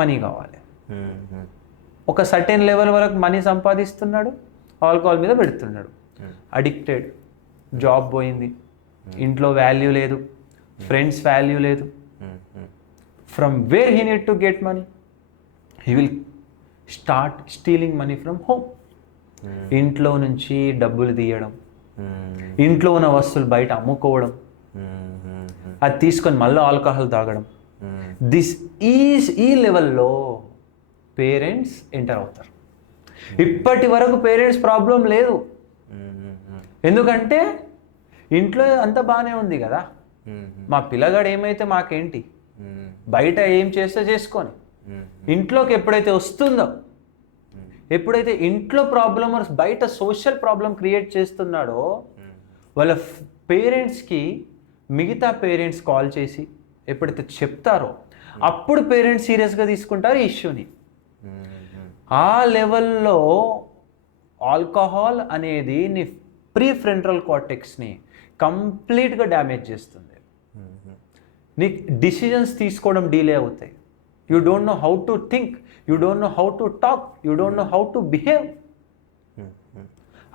మనీ కావాలి. ఒక సర్టెన్ లెవెల్ వరకు మనీ సంపాదిస్తున్నాడు, ఆల్కహాల్ మీద పెడుతున్నాడు. అడిక్టెడ్, జాబ్ పోయింది, ఇంట్లో వాల్యూ లేదు, ఫ్రెండ్స్ వాల్యూ లేదు. From where he need to get money? He will start stealing money from home. ఇంట్లో నుంచి డబ్బులు తీయడం, ఇంట్లో ఉన్న వస్తువులు బయట అమ్ముకోవడం, అది తీసుకొని మళ్ళీ ఆల్కహాల్ తాగడం. ఈ లెవెల్లో పేరెంట్స్ ఎంటర్ అవుతారు. ఇప్పటి వరకు పేరెంట్స్ ప్రాబ్లం లేదు, ఎందుకంటే ఇంట్లో అంతా బాగానే ఉంది కదా, మా పిల్లగాడు ఏమైతే మాకేంటి, బయట ఏం చేస్తే చేసుకొని. ఇంట్లోకి ఎప్పుడైతే వస్తుందో, ఎప్పుడైతే ఇంట్లో ప్రాబ్లమ్ బయట సోషల్ ప్రాబ్లం క్రియేట్ చేస్తున్నాడో, వాళ్ళ పేరెంట్స్కి మిగతా పేరెంట్స్ కాల్ చేసి ఎప్పుడైతే చెప్తారో అప్పుడు పేరెంట్స్ సీరియస్గా తీసుకుంటారు ఈ ఇష్యూని. ఆ లెవెల్లో ఆల్కహాల్ అనేది నీ ప్రీ ఫ్రంటల్ కార్టెక్స్ని కంప్లీట్గా డ్యామేజ్ చేస్తుంది. నీకు డిసిజన్స్ తీసుకోవడం డిలే అవుతాయి. You don't know how to think, you don't know how to talk, you don't know how to behave.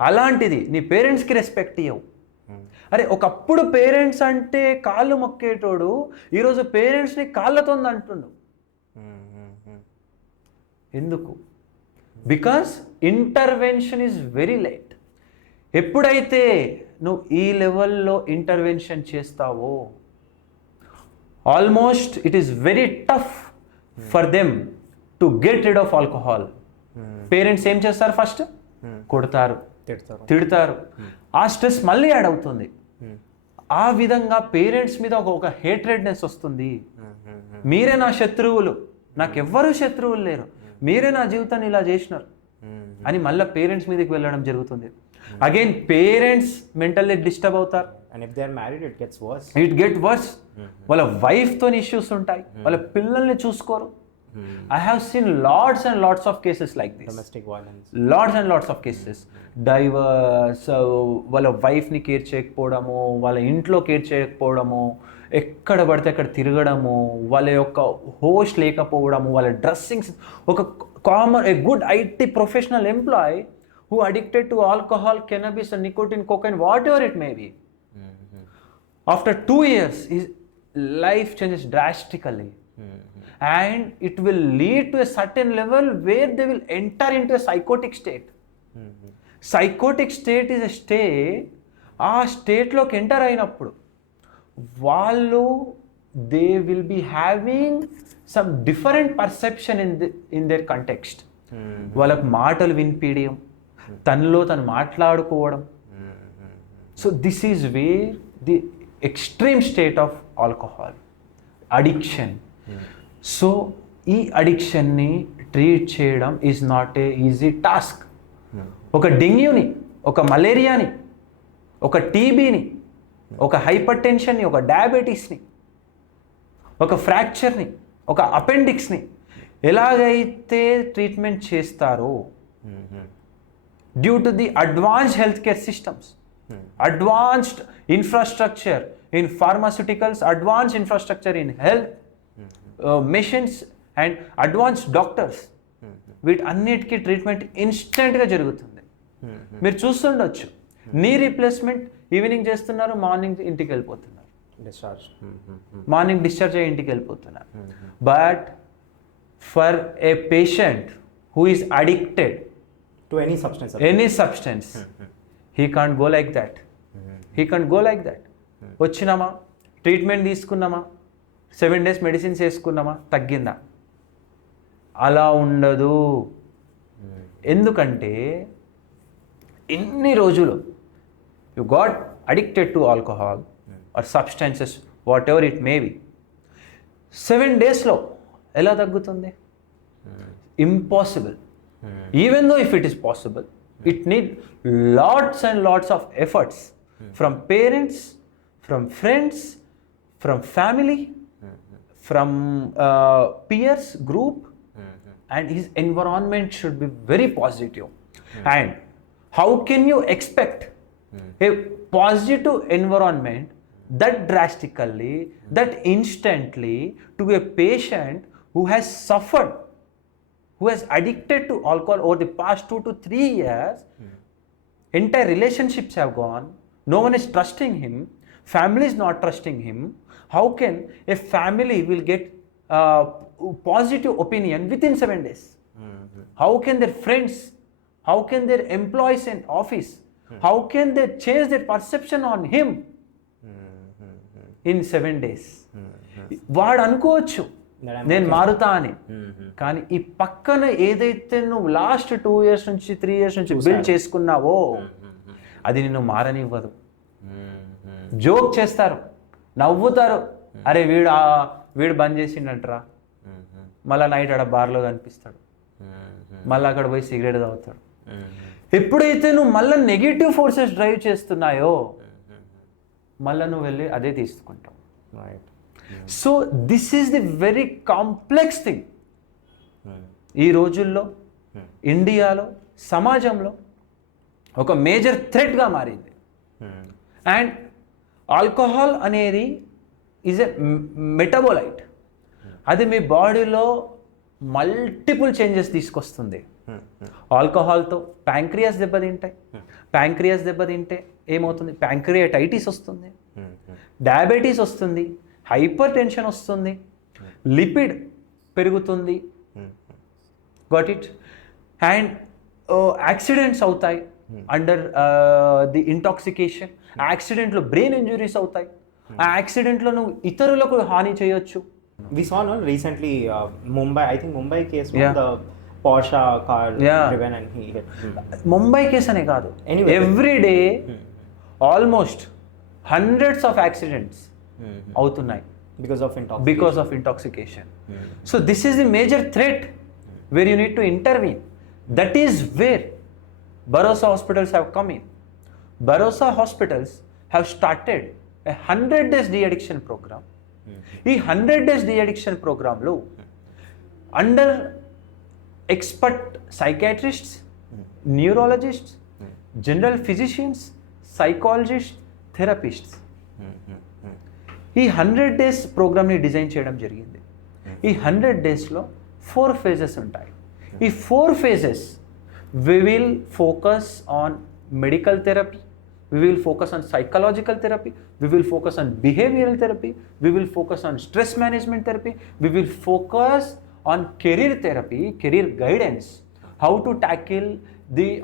అలాంటిది నీ పేరెంట్స్కి రెస్పెక్ట్ ఇవ్వవు. అరే ఒకప్పుడు పేరెంట్స్ అంటే కాళ్ళు మొక్కేటోడు ఈరోజు పేరెంట్స్ని కాళ్ళతో అంటుండు. ఎందుకు? Because intervention is very late. ఎప్పుడైతే నువ్వు ఈ లెవెల్లో ఇంటర్వెన్షన్ చేస్తావో almost it is very tough for them to get rid of alcohol. Parents ఏం చేస్తారు? ఫస్ట్ కొడతారు, తిడతారు. ఆ స్ట్రెస్ మళ్ళీ యాడ్ అవుతుంది. ఆ విధంగా పేరెంట్స్ మీద ఒక హేట్రెడ్నెస్ వస్తుంది. మీరే నా శత్రువులు, నాకెవ్వరూ శత్రువులు లేరు, మీరే నా జీవితాన్ని ఇలా చేసినారు అని మళ్ళీ పేరెంట్స్ మీదకి వెళ్ళడం జరుగుతుంది. అగైన్ పేరెంట్స్ మెంటల్లీ డిస్టర్బ్ అవుతారు. And if they are married, it gets worse. It get worse. వాళ్ళ వైఫ్తో ఇష్యూస్ ఉంటాయి, వాళ్ళ పిల్లల్ని చూసుకోరు. I have seen lots and lots of cases like this. Domestic violence. Lots and lots of cases. Divorce, వాళ్ళ వైఫ్ని care చేయకపోవడము, వాళ్ళ ఇంట్లో కేర్ చేయకపోవడము, ఎక్కడ పడితే అక్కడ తిరగడము, వాళ్ళ యొక్క హోస్ట్ లేకపోవడము, వాళ్ళ డ్రెస్సింగ్స్. ఒక common a good IT professional employee who addicted to alcohol, cannabis and nicotine, cocaine, whatever it may be, after 2 years his life changes drastically. And it will lead to a certain level where they will enter into a psychotic state. Psychotic state is a state, ఆ స్టేట్లోకి enter అయినప్పుడు వాళ్ళు they will be having some different perception in their context. వాళ్ళకు మాటలు వినిపించడం, తనలో తను మాట్లాడుకోవడం. So this is where the extreme state of alcohol addiction. సో ఈ అడిక్షన్ని ట్రీట్ చేయడం is not a easy task. ఒక డెంగ్యూని, ఒక మలేరియాని, ఒక టీబీని, ఒక హైపర్ టెన్షన్ని, ఒక డయాబెటీస్ని, ఒక ఫ్రాక్చర్ని, ఒక అపెండిక్స్ని ఎలాగైతే ట్రీట్మెంట్ చేస్తారో due to the advanced health care systems, advanced infrastructure in pharmaceuticals, advanced infrastructure in health, machines and advanced doctors, వీటన్నిటికీ ట్రీట్మెంట్ ఇన్స్టెంట్గా జరుగుతుంది. మీరు చూస్తుండొచ్చు, నీ రీప్లేస్మెంట్ ఈవినింగ్ చేస్తున్నారు, మార్నింగ్ ఇంటికి వెళ్ళిపోతున్నారు, మార్నింగ్ డిశ్చార్జ్ అయ్యి ఇంటికి వెళ్ళిపోతున్నారు. But for a patient who is addicted to any substance, he can't go like that. He can't go like that. వచ్చినామా, ట్రీట్మెంట్ తీసుకున్నామా, 7 days మెడిసిన్స్ వేసుకున్నామా, తగ్గిందా? అలా ఉండదు. ఎందుకంటే ఎన్ని రోజులు you got addicted to alcohol or substances, whatever it may be, 7 daysలో ఎలా తగ్గుతుంది? Impossible. Even though if it is possible, it needs lots and lots of efforts from parents, from friends, from family, from peers group, and his environment should be very positive. And how can you expect a positive environment that drastically, that instantly to a patient who has suffered, who has addicted to alcohol over the past 2 to 3 years? Entire relationships have gone, no one is trusting him, family is not trusting him. How can a family will get positive opinion within 7 days? How can their friends, how can their employees in office, how can they change their perception on him in 7 days? వాడు అనుకోవచ్చు నేను మారుతా అని, కానీ ఈ పక్కన ఏదైతే నువ్వు లాస్ట్ 2 years నుంచి 3 years నుంచి బిల్డ్ చేసుకున్నావో అది నిన్ను మారనివ్వదు. జోక్ చేస్తారు, నవ్వుతారు, అరే వీడు బంద్ చేసిండంటరా, మళ్ళీ నైట్ ఆడ బార్లో కనిపిస్తాడు, మళ్ళీ అక్కడ పోయి సిగరెట్ తాగుతాడు. ఎప్పుడైతే నువ్వు మళ్ళీ నెగిటివ్ ఫోర్సెస్ డ్రైవ్ చేస్తున్నాయో మళ్ళీ నువ్వు వెళ్ళి అదే తీసుకుంటావు. So this is the very complex thing. ఈ రోజుల్లో ఇండియాలో, సమాజంలో ఒక మేజర్ థ్రెట్గా మారింది. అండ్ ఆల్కహాల్ అనేది ఈజ్ ఎ మెటబోలైట్. అది మీ బాడీలో మల్టిపుల్ చేంజెస్ తీసుకొస్తుంది. ఆల్కహాల్తో ప్యాంక్రియాస్ దెబ్బతింటాయి. ప్యాంక్రియాస్ దెబ్బతింటే ఏమవుతుంది? ప్యాంక్రియాటైటిస్ వస్తుంది, డయాబెటీస్ వస్తుంది, హైపర్ టెన్షన్ వస్తుంది, లిపిడ్ పెరుగుతుంది. Got it? అండ్ యాక్సిడెంట్స్ అవుతాయి అండర్ ది ఇంటాక్సికేషన్. ఆ యాక్సిడెంట్లో బ్రెయిన్ ఇంజురీస్ అవుతాయి. ఆ యాక్సిడెంట్లో నువ్వు ఇతరులకు హాని చేయొచ్చు. We saw recently Mumbai, I think Mumbai case with the Porsche car driven and he hit. Mumbai case అనే కాదు, every day almost hundreds of accidents అవుతున్నాయి because of intoxication. So this is the major threat where you need to intervene. That is where Bharosa hospitals have come in. Barossa hospitals have started a 100 days de-addiction program. ఈ 100 days de-addiction programలో under expert psychiatrists, neurologists, general physicians, psychologist, therapists ఈ 100 days ప్రోగ్రామ్ని design చేయడం జరిగింది. ఈ 100 daysలో 4 phases ఉంటాయి. ఈ 4 phases we will focus on medical therapy, we will focus on psychological therapy, we will focus on behavioral therapy, we will focus on stress management therapy, we will focus on career therapy, career guidance, how to tackle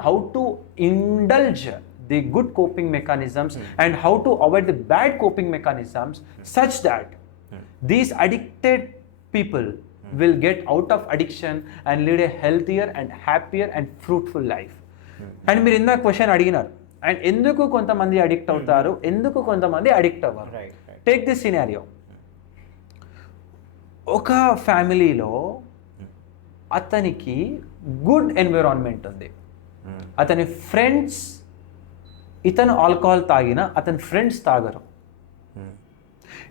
how to indulge the good coping mechanisms and how to avoid the bad coping mechanisms such that these addicted people will get out of addiction and lead a healthier and happier and fruitful life. And మీరు ఇందాక question అడిగినారు, and ఎందుకు కొంతమంది addict అవుతారు, ఎందుకు కొంతమంది addict అవ్వరు. Take this scenario. ఒక ఫ్యామిలీలో అతనికి గుడ్ ఎన్విరాన్మెంట్ ఉంది, అతని ఫ్రెండ్స్, ఇతను ఆల్కహాల్ తాగినా అతని ఫ్రెండ్స్ తాగరు.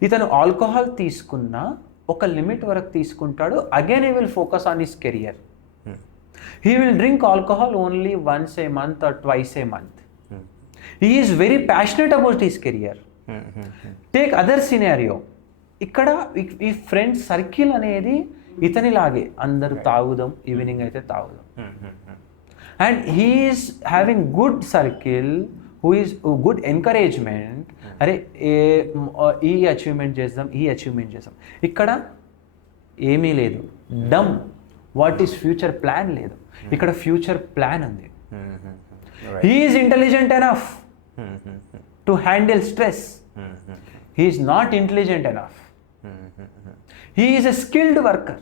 ఇతను ఆల్కహాల్ తీసుకున్నా ఒక లిమిట్ వరకు తీసుకుంటాడు. Again he will focus on his career. He will drink alcohol only once A month or twice A month. He is very passionate about his career. Take other scenario. ఇక్కడ ఈ friends circle అనేది ఇతనిలాగే, అందరూ తాగుదాం, evening అయితే తాగుదాం. And he is having good circle who is good encouragement. అరే ఈ achievement చేద్దాం, ఈ అచీవ్మెంట్ చేద్దాం. ఇక్కడ ఏమీ లేదు, డమ్. వాట్ ఈస్ ఫ్యూచర్ ప్లాన్ లేదు, ఇక్కడ ఫ్యూచర్ ప్లాన్ ఉంది. He is intelligent enough to handle stress. He is not intelligent enough. He is a skilled worker.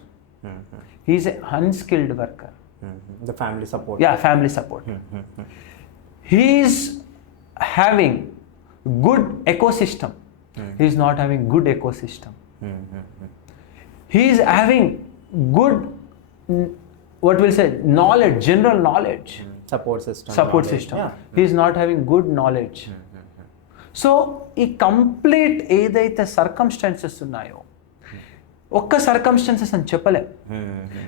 He is a unskilled worker. The family support. Yeah, family support. He is having good ecosystem. He is not having good ecosystem. He is having good, what we'll say, knowledge, general knowledge. Support system. Yeah. He is not having good knowledge. So, ఈ complete ఏదైతే circumstances ఉన్నాయో, ఒక్క circumstances అని చెప్పలే,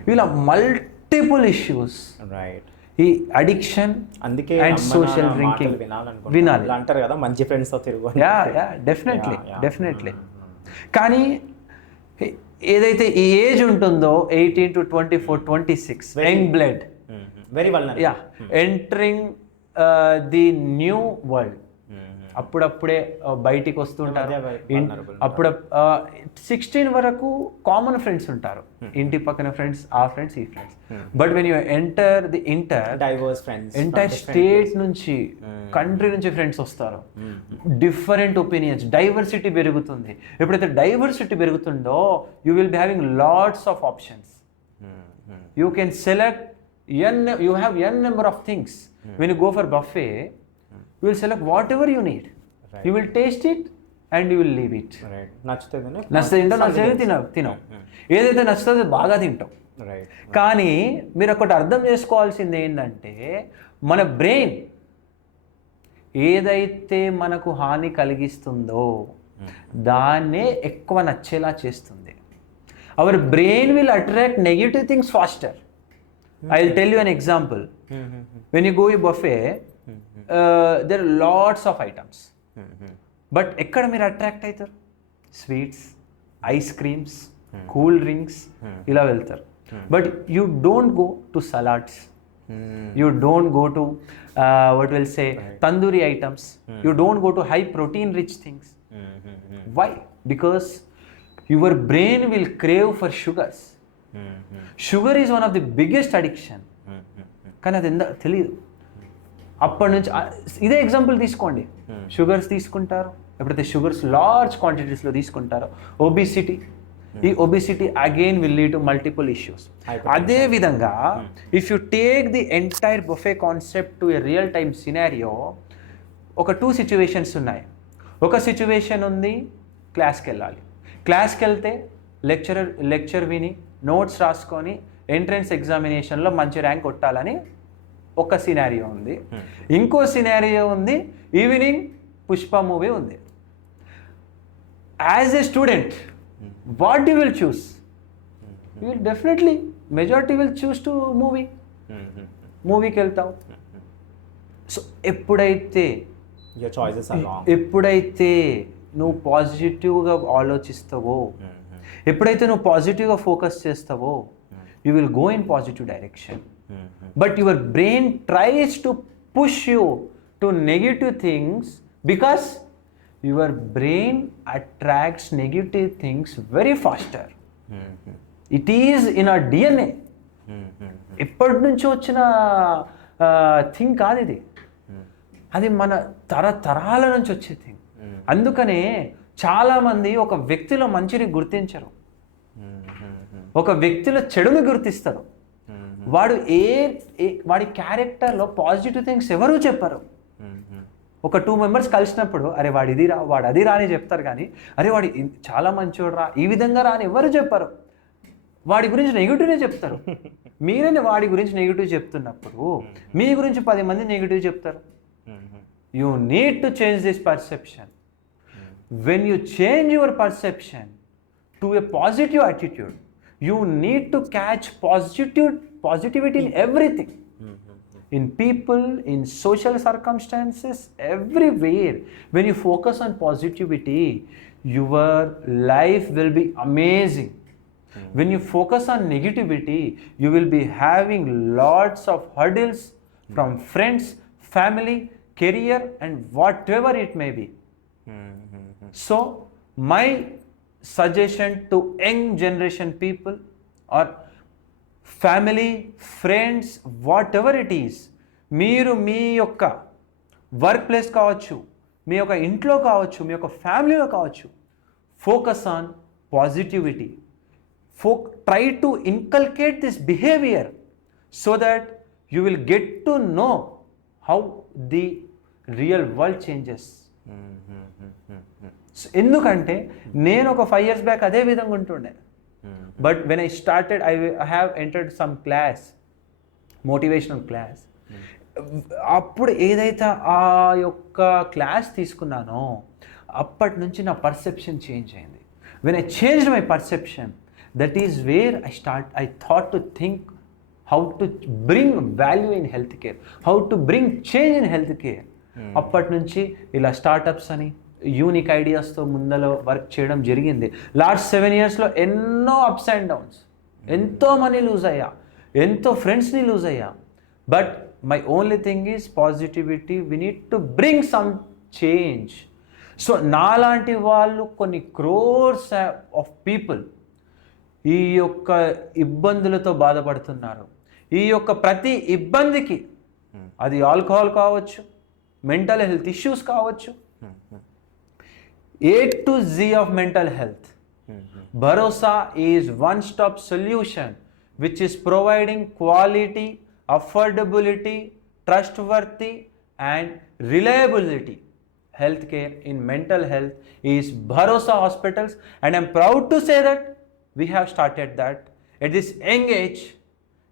వీళ్ళ multiple issues. Right. ఈ addiction అందుకే and social drinking వినాలి అంటారు కదా, మంచి ఫ్రెండ్స్ తో తిరుగు. డెఫినెట్లీ. కానీ ఏదైతే ఈ ఏజ్ ఉంటుందో 18 to 24, 26 young blood, very vulnerable. Entering the new world. అప్పుడప్పుడే బయటికి వస్తుంటారు. అప్పుడు 16 వరకు కామన్ ఫ్రెండ్స్ ఉంటారు, ఇంటి పక్కన ఫ్రెండ్స్, ఆ ఫ్రెండ్స్, ఈ friends. But when you enter the diverse friends, entire state నుంచి, కంట్రీ నుంచి ఫ్రెండ్స్ వస్తారు. డిఫరెంట్ ఒపీనియన్స్, డైవర్సిటీ పెరుగుతుంది. ఎప్పుడైతే డైవర్సిటీ పెరుగుతుందో you will be having lots of options. You can select you have n number of things. When you go for buffet, you will select whatever you need. Right. You will taste it and you will leave it. Right. నచ్చుతుందో తినవు. ఏదైతే నచ్చుతుందో బాగా తింటాం. Right. కానీ మీరు ఒకటి అర్థం చేసుకోవాల్సింది ఏంటంటే, మన బ్రెయిన్ ఏదైతే మనకు హాని కలిగిస్తుందో దాన్నే ఎక్కువ నచ్చేలా చేస్తుంది. Our brain will attract negative things faster. I'll tell you an example. When you go to buffet, there are lots of items. But ekkada meer attract aitaru? Sweets, ice creams, cool drinks, ila veltaru. But you don't go to salads. You don't go to what we'll say tandoori items. You don't go to high protein rich things. Why? Because your brain will crave for sugars. Sugar is one of the biggest addiction. కానీ అది తెలియదు. అప్పటి నుంచి ఇదే example తీసుకోండి. Sugars తీసుకుంటారు, ఎప్పుడైతే sugars large క్వాంటిటీస్లో తీసుకుంటారో ఒబిసిటీ. ఈ obesity again will lead to multiple issues. అదే విధంగా if you take the entire buffet concept to a real time scenario, ఒక 2 సిచ్యువేషన్స్ ఉన్నాయి. ఒక సిచ్యువేషన్ ఉంది, క్లాస్కి వెళ్ళాలి. క్లాస్కి వెళ్తే లెక్చర్ విని నోట్స్ రాసుకొని ఎంట్రన్స్ ఎగ్జామినేషన్లో మంచి ర్యాంక్ కొట్టాలని ఒక సినారియో ఉంది, ఇంకో సినారియో ఉంది, ఈవినింగ్ పుష్ప మూవీ ఉంది. As a student what you will choose? You will definitely majority will choose to మూవీకి వెళ్తాం. సో ఎప్పుడైతే your choices are wrong. ఎప్పుడైతే నువ్వు పాజిటివ్గా ఆలోచిస్తావో, ఎప్పుడైతే నువ్వు పాజిటివ్గా ఫోకస్ చేస్తావో, you will go in positive direction. But your brain tries to push you to negative things because your brain attracts negative things very faster. It is in our DNA. ఎప్పటి నుంచో వచ్చిన థింగ్ కాదు ఇది, అది మన తరతరాల నుంచి వచ్చే థింగ్. అందుకనే చాలామంది ఒక వ్యక్తిలో మంచిని గుర్తించరు, ఒక వ్యక్తిలో చెడుని గుర్తిస్తారు. వాడి క్యారెక్టర్లో పాజిటివ్ థింగ్స్ ఎవరూ చెప్పరు. ఒక 2 members కలిసినప్పుడు అరే వాడు ఇది రా, వాడు అది రా అని చెప్తారు, కానీ అరే వాడు చాలా మంచోడు రా, ఈ విధంగా రా అని ఎవరు చెప్పరు. వాడి గురించి నెగిటివ్నే చెప్తారు. మీరే వాడి గురించి నెగిటివ్ చెప్తున్నప్పుడు మీ గురించి 10 మంది నెగిటివ్ చెప్తారు. You need to change this perception. When you change your perception to a positive attitude, you need to catch positivity in everything. In people, in social circumstances, everywhere. When you focus on positivity, your life will be amazing. When you focus on negativity, you will be having lots of hurdles from friends, family, career, and whatever it may be. So my suggestion to young generation people or family, friends, whatever it is, మీరు మీ యొక్క work place కావచ్చు, మీ యొక్క ఇంట్లో కావచ్చు, మీ యొక్క ఫ్యామిలీలో కావచ్చు, focus on positivity. Try to inculcate this behavior so that you will get to know how the real world changes. ఎందుకంటే నేను ఒక 5 years బ్యాక్ అదే విధంగా ఉంటుండే. But when I started I have entered some class, motivational class. అప్పుడు ఏదైతే ఆ యొక్క క్లాస్ తీసుకున్నానో అప్పటి నుంచి నా పర్సెప్షన్ చేంజ్ అయింది. When I changed my perception, that is where I thought to think how to bring value in healthcare, how to bring change in healthcare. అప్పటి నుంచి ఇలా స్టార్టప్స్ అని యూనిక్ ఐడియాస్తో ముందలో వర్క్ చేయడం జరిగింది. లాస్ట్ 7 yearsలో ఎన్నో అప్స్ అండ్ డౌన్స్, ఎంతో money loose అయ్యా, ఎంతో ఫ్రెండ్స్ని లూజ్ అయ్యా. But my only thing is positivity. We need to bring some change. So నాలాంటి వాళ్ళు కొన్ని క్రోర్స్ ఆఫ్ పీపుల్ ఈ యొక్క ఇబ్బందులతో బాధపడుతున్నారు. ఈ యొక్క ప్రతి ఇబ్బందికి, అది ఆల్కహాల్ కావచ్చు, మెంటల్ హెల్త్ ఇష్యూస్ కావచ్చు, A to Z of mental health. Bharosa is one-stop solution which is providing quality, affordability, trustworthy and reliability healthcare in mental health is Bharosa Hospitals, and I'm proud to say that we have started that at this young age.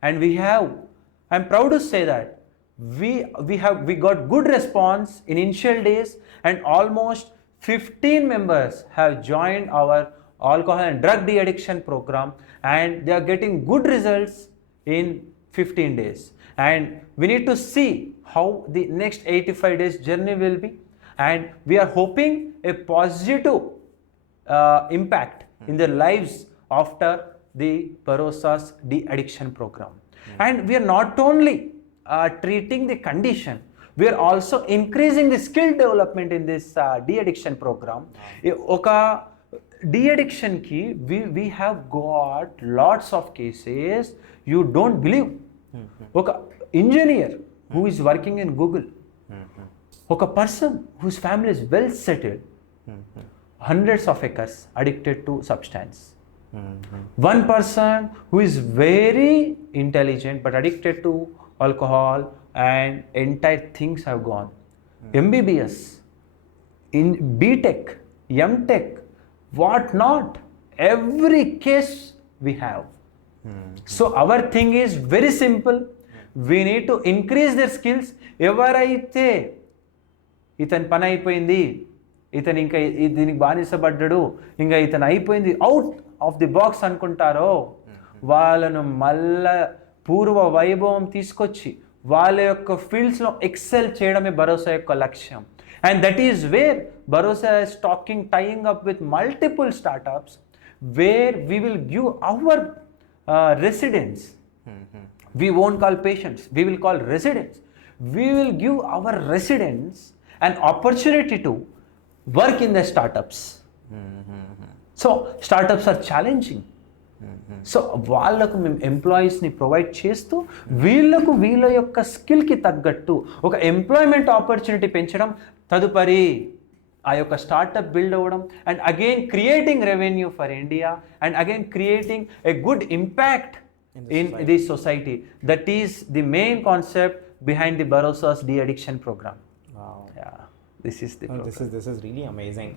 And I'm proud to say that we got good response in initial days, and almost 15 members have joined our alcohol and drug de-addiction program, and they are getting good results in 15 days. And we need to see how the next 85 days journey will be, and we are hoping a positive impact in their lives after the Bharosa's de-addiction program. And we are not only treating the condition, we are also increasing the skill development in this de-addiction program. Oka de-addiction ki we have got lots of cases you don't believe. Oka engineer who is working in Google, oka person whose family is well settled, hundreds of acres addicted to substance. One person who is very intelligent but addicted to alcohol, and entire things have gone. MBBS, in BTech, MTech, what not, every case we have. So our thing is very simple. We need to increase their skills. ఎవరైతే ఇతని పని అయిపోయింది, ఇతను ఇంకా దీనికి బానిసపడ్డాడు, ఇంకా ఇతను అయిపోయింది, అవుట్ ఆఫ్ ది బాక్స్ అనుకుంటారో వాళ్ళను మళ్ళా పూర్వ వైభవం తీసుకొచ్చి వాళ్ళ యొక్క ఫీల్డ్స్లో ఎక్సెల్ చేయడమే భరోసా యొక్క లక్ష్యం. And that is where Bharosa is tying up with multiple startups where we will give our residents. We won't call patients, we will call residents. We will give our residents an opportunity to work in the startups. So startups are challenging. So వాళ్ళకు మేము ఎంప్లాయీస్ని provide చేస్తూ వీళ్ళకు వీళ్ళ యొక్క స్కిల్కి తగ్గట్టు ఒక employment opportunity పెంచడం, తదుపరి ఆ యొక్క స్టార్టప్ బిల్డ్ అవ్వడం, and again creating revenue for India, and again creating a good impact in this society. That is the main concept behind the Bharosa's de-addiction program. Wow. Yeah, this is the program. This is really amazing.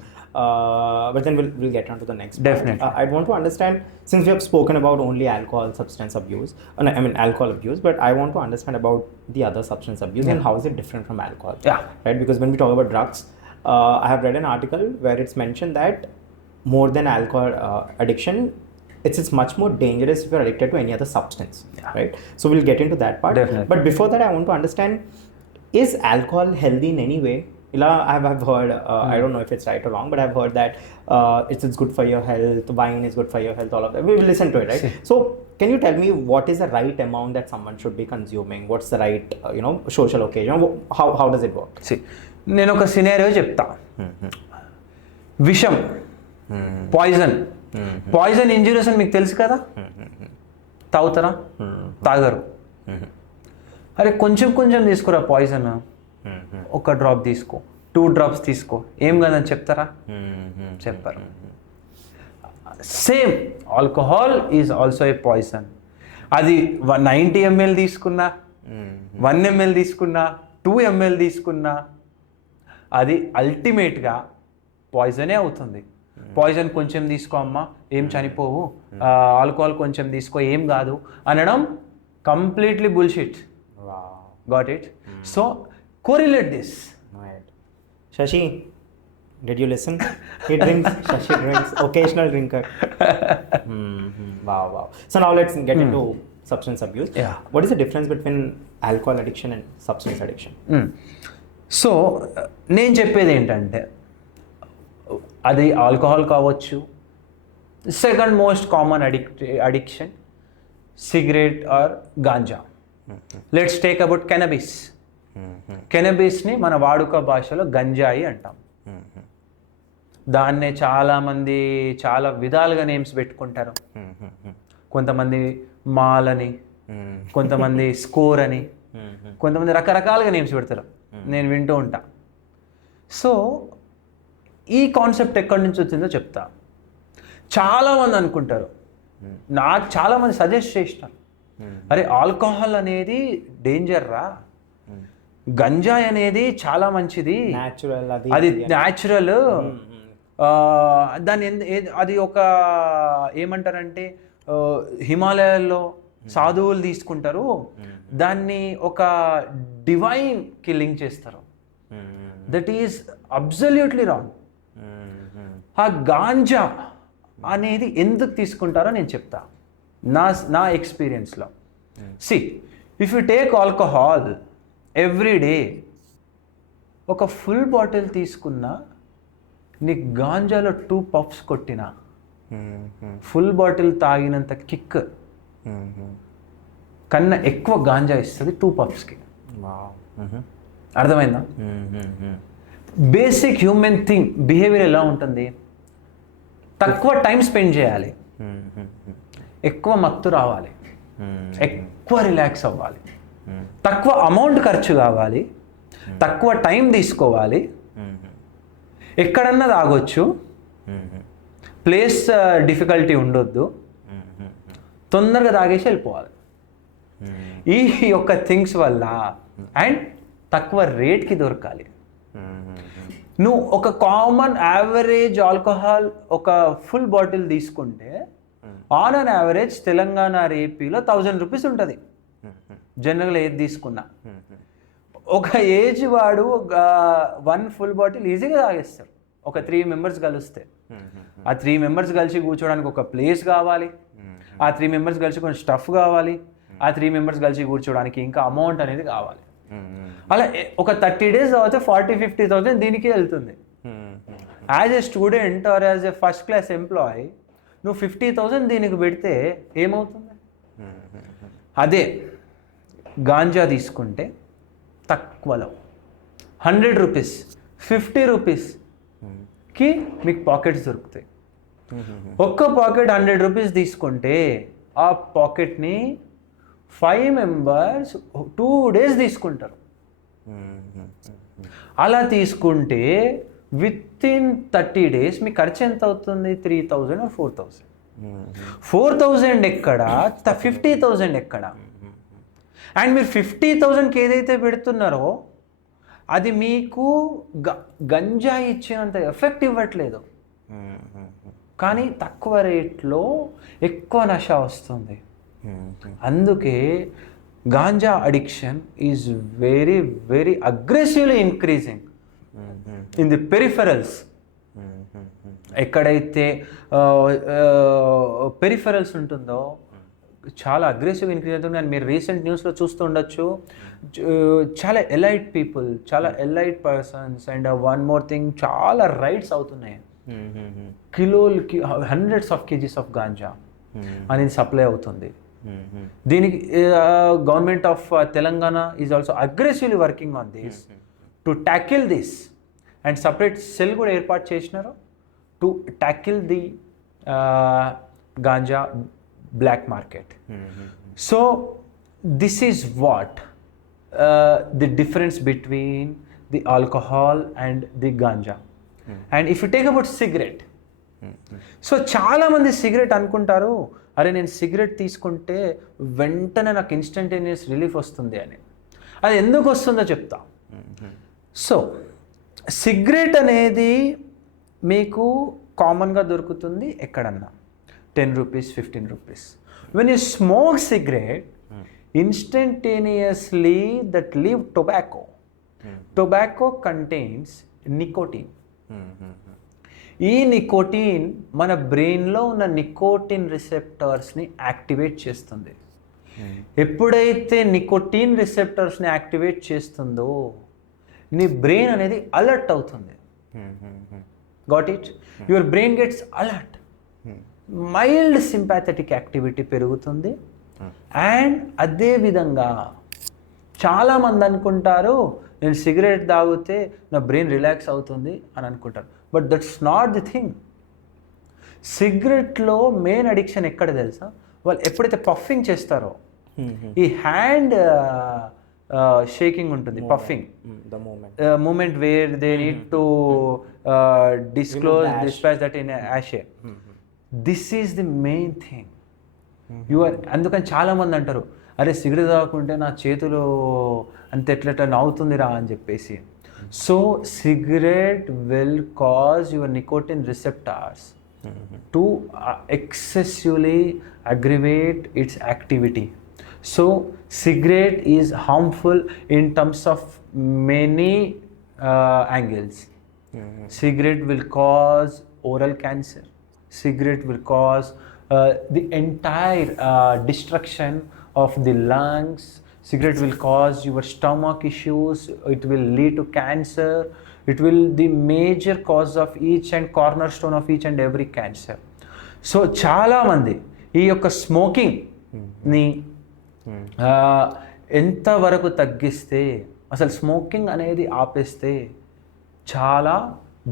But then we'll get on to the next part. Definitely. I want to understand, since we have spoken about only alcohol substance abuse, I mean alcohol abuse, but I want to understand about the other substance abuse and how is it different from alcohol. Yeah. Right, because when we talk about drugs, I have read an article where it's mentioned that more than alcohol addiction, it's much more dangerous if you're addicted to any other substance. Yeah. Right, so we'll get into that part. Definitely. But before that, I want to understand, is alcohol healthy in any way? I've heard, I don't know if it's right or wrong, but I've heard that it's good for your health, wine is good for your health, all of that. We will listen to it, right? So can you tell me what is the right amount that someone should be consuming? What's the right, social occasion? How does it work? See, నేను ఒక scenario చెప్తా. విషం, poison injurious అని మీకు తెలుసు కదా. తాగుతారా? తాగరు. అరే కొంచెం కొంచెం తీసుకురా పాయిజన్, ఒక డ్రాప్ తీసుకో, 2 drops తీసుకో, ఏం కాదని చెప్తారా? చెప్పరు. Same alcohol is also a poison. అది 90 ml తీసుకున్నా, 1 ml తీసుకున్నా, 2 ml తీసుకున్నా అది అల్టిమేట్గా పాయిజనే అవుతుంది. పాయిజన్ కొంచెం తీసుకో అమ్మా, ఏం చనిపోవు, ఆల్కహాల్ కొంచెం తీసుకో, ఏం కాదు అనడం completely bullshit. Got it? So correlate this. Shashi, did you listen? He drinks. Shashi drinks. Occasional drinker. Wow. So now let's get into substance abuse. Yeah. What is the difference between alcohol addiction and substance addiction? సో నేను చెప్పేది ఏంటంటే, అది alcohol కావచ్చు, second most common addiction cigarette or ganja. Let's take about cannabis. కెనబిస్ని మన వాడుక భాషలో గంజాయి అంటాం. దాన్నే చాలామంది చాలా విధాలుగా నేమ్స్ పెట్టుకుంటారు. కొంతమంది మాల్ అని, కొంతమంది స్కోర్ అని, కొంతమంది రకరకాలుగా నేమ్స్ పెడతారు. నేను వింటూ ఉంటా. సో ఈ కాన్సెప్ట్ ఎక్కడి నుంచి వచ్చిందో చెప్తా. చాలామంది అనుకుంటారు, నాకు చాలామంది సజెస్ట్ చేసినారు, అరే ఆల్కహాల్ అనేది డేంజర్ రా, గంజాయి అనేది చాలా మంచిది, అది న్యాచురల్, దాన్ని అది ఒక ఏమంటారంటే హిమాలయాల్లో సాధువులు తీసుకుంటారు, దాన్ని ఒక డివైన్కి లింక్ చేస్తారు. That is absolutely wrong. ఆ గాంజా అనేది ఎందుకు తీసుకుంటారో నేను చెప్తా నా ఎక్స్పీరియన్స్లో. See, if you take alcohol every day, ఒక ఫుల్ బాటిల్ తీసుకున్నా, నీకు గాంజాలో 2 puffs కొట్టినా ఫుల్ బాటిల్ తాగినంత కిక్ కన్నా ఎక్కువ గాంజా ఇస్తుంది 2 puffsకి. అర్థమైందా? బేసిక్ హ్యూమన్ థింగ్ బిహేవియర్ ఎలా ఉంటుంది? తక్కువ టైం స్పెండ్ చేయాలి, ఎక్కువ మత్తు రావాలి, ఎక్కువ రిలాక్స్ అవ్వాలి, తక్కువ అమౌంట్ ఖర్చు కావాలి, తక్కువ టైం తీసుకోవాలి, ఎక్కడన్నా తాగొచ్చు, ప్లేస్ డిఫికల్టీ ఉండొద్దు, తొందరగా తాగేసి వెళ్ళిపోవాలి. ఈ యొక్క థింగ్స్ వల్ల అండ్ తక్కువ రేట్కి దొరకాలి. నువ్వు ఒక కామన్ యావరేజ్ ఆల్కహాల్ ఒక ఫుల్ బాటిల్ తీసుకుంటే ఆన్ అన్ యావరేజ్ తెలంగాణ ఏపీలో 1000 రూపీస్ ఉంటుంది. జనరల్గా ఏది తీసుకున్నా. ఒక ఏజ్ వాడు 1 ఫుల్ బాటిల్ ఈజీగా తాగేస్తారు ఒక 3 మెంబర్స్ కలిస్తే. ఆ 3 మెంబర్స్ కలిసి కూర్చోడానికి ఒక ప్లేస్ కావాలి, ఆ 3 మెంబర్స్ కలిసి కొంచెం స్టఫ్ కావాలి, ఆ 3 మెంబర్స్ కలిసి కూర్చోడానికి ఇంకా అమౌంట్ అనేది కావాలి. అలా ఒక 30 days తర్వాత 40,000-50,000 దీనికి వెళ్తుంది. As a student or as a first class employee నువ్వు 50,000 దీనికి పెడితే ఏమవుతుంది? అదే గాంజా తీసుకుంటే తక్కువలో 100 రూపీస్ 50 రూపీస్కి మీకు పాకెట్స్ దొరుకుతాయి. ఒక్క పాకెట్ 100 రూపీస్ తీసుకుంటే ఆ పాకెట్ని 5 మెంబర్స్ 2 days తీసుకుంటారు. అలా తీసుకుంటే విత్ ఇన్ 30 days మీ ఖర్చు ఎంత అవుతుంది? 3,000 or 4,000. 4,000 ఎక్కడ, 50,000 ఎక్కడ? అండ్ మీరు 50,000కి ఏదైతే పెడుతున్నారో అది మీకు గంజా ఇచ్చినంత ఎఫెక్ట్ ఇవ్వట్లేదు, కానీ తక్కువ రేట్లో ఎక్కువ నష వస్తుంది. అందుకే ganja addiction is very very aggressively increasing in the peripherals. ఎక్కడైతే పెరిఫెరల్స్ ఉంటుందో చాలా అగ్రెసివ్ ఇంక్రీజ్ అవుతుంది. అండ్ మీరు రీసెంట్ న్యూస్లో చూస్తూ ఉండొచ్చు, చాలా ఎలైట్ పీపుల్, చాలా elite persons and one more thing చాలా రైడ్స్ అవుతున్నాయి. కిలోలకి hundreds of kgs of ganja అనేది సప్లై అవుతుంది. దీనికి government of Telangana is also aggressively working on this to tackle this and separate cell కూడా ఏర్పాటు చేసినారు to tackle the ganja black market. So this is what the difference between the alcohol and the ganja. And if you take about cigarette, so చాలామంది cigarette అనుకుంటారు, అరే నేను cigarette తీసుకుంటే వెంటనే నాకు ఇన్స్టంటేనియస్ రిలీఫ్ వస్తుంది అని. అది ఎందుకు వస్తుందో చెప్తా. సో సిగరెట్ అనేది మీకు కామన్గా దొరుకుతుంది ఎక్కడన్నా, 10 rupees, 15 rupees. When you smoke cigarette, instantaneously that leave tobacco. Tobacco contains nicotine. ఈ నికోటిన్ మన బ్రెయిన్లో ఉన్న నికోటిన్ రిసెప్టర్స్ని యాక్టివేట్ చేస్తుంది. ఎప్పుడైతే నికోటిన్ రిసెప్టర్స్ని యాక్టివేట్ చేస్తుందో నీ బ్రెయిన్ అనేది అలర్ట్ అవుతుంది. Got it? Your brain gets alert. Mild sympathetic activity పెరుగుతుంది. అండ్ అదేవిధంగా చాలామంది అనుకుంటారు నేను సిగరెట్ తాగితే నా బ్రెయిన్ రిలాక్స్ అవుతుంది అని అనుకుంటారు. But that's not the thing. సిగరెట్లో మెయిన్ అడిక్షన్ ఎక్కడ తెలుసా? వాళ్ళు ఎప్పుడైతే పఫింగ్ చేస్తారో ఈ హ్యాండ్ షేకింగ్ ఉంటుంది, puffing moment where they need to dispatch that in ash. This is the main thing. అందుకని చాలామంది అంటారు, అరే సిగరెట్ తాగకుంటే నా చేతులు అంత ఎట్లట్లా నవ్వుతుందిరా అని చెప్పేసి. So cigarette will cause your nicotine receptors to excessively aggravate it's activity. So cigarette is harmful in terms of many angles. Cigarette will cause oral cancer. Cigarette will cause the entire destruction of the lungs. Cigarette will cause your stomach issues. It will lead to cancer. It will the major cause of each and cornerstone of each and every cancer. So చాలా మంది ఈ యొక్క స్మోకింగ్ని ఎంతవరకు తగ్గిస్తే, అసలు smoking అనేది ఆపేస్తే చాలా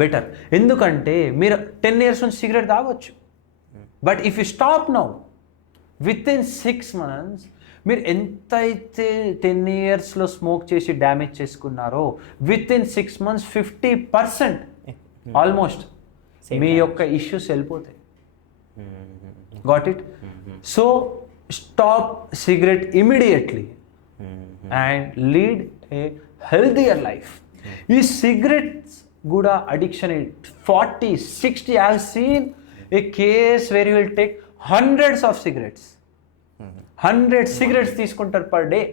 బెటర్. ఎందుకంటే మీరు 10 years నుంచి సిగరెట్ తాగొచ్చు, but if you stop now with in 6 months మీరు ఎంతైతే 10 yearsలో స్మోక్ చేసి డ్యామేజ్ చేసుకున్నారో విత్ ఇన్ 6 months 50% ఆల్మోస్ట్ మీ యొక్క ఇష్యూస్ వెళ్ళిపోతాయి. Got it? So stop cigarette immediately and lead a healthier life. ఈ సిగరెట్స్ కూడా addiction 40-60. I have seen a case where you will take hundreds of cigarettes. 100 cigarettes తీసుకుంటారు per day.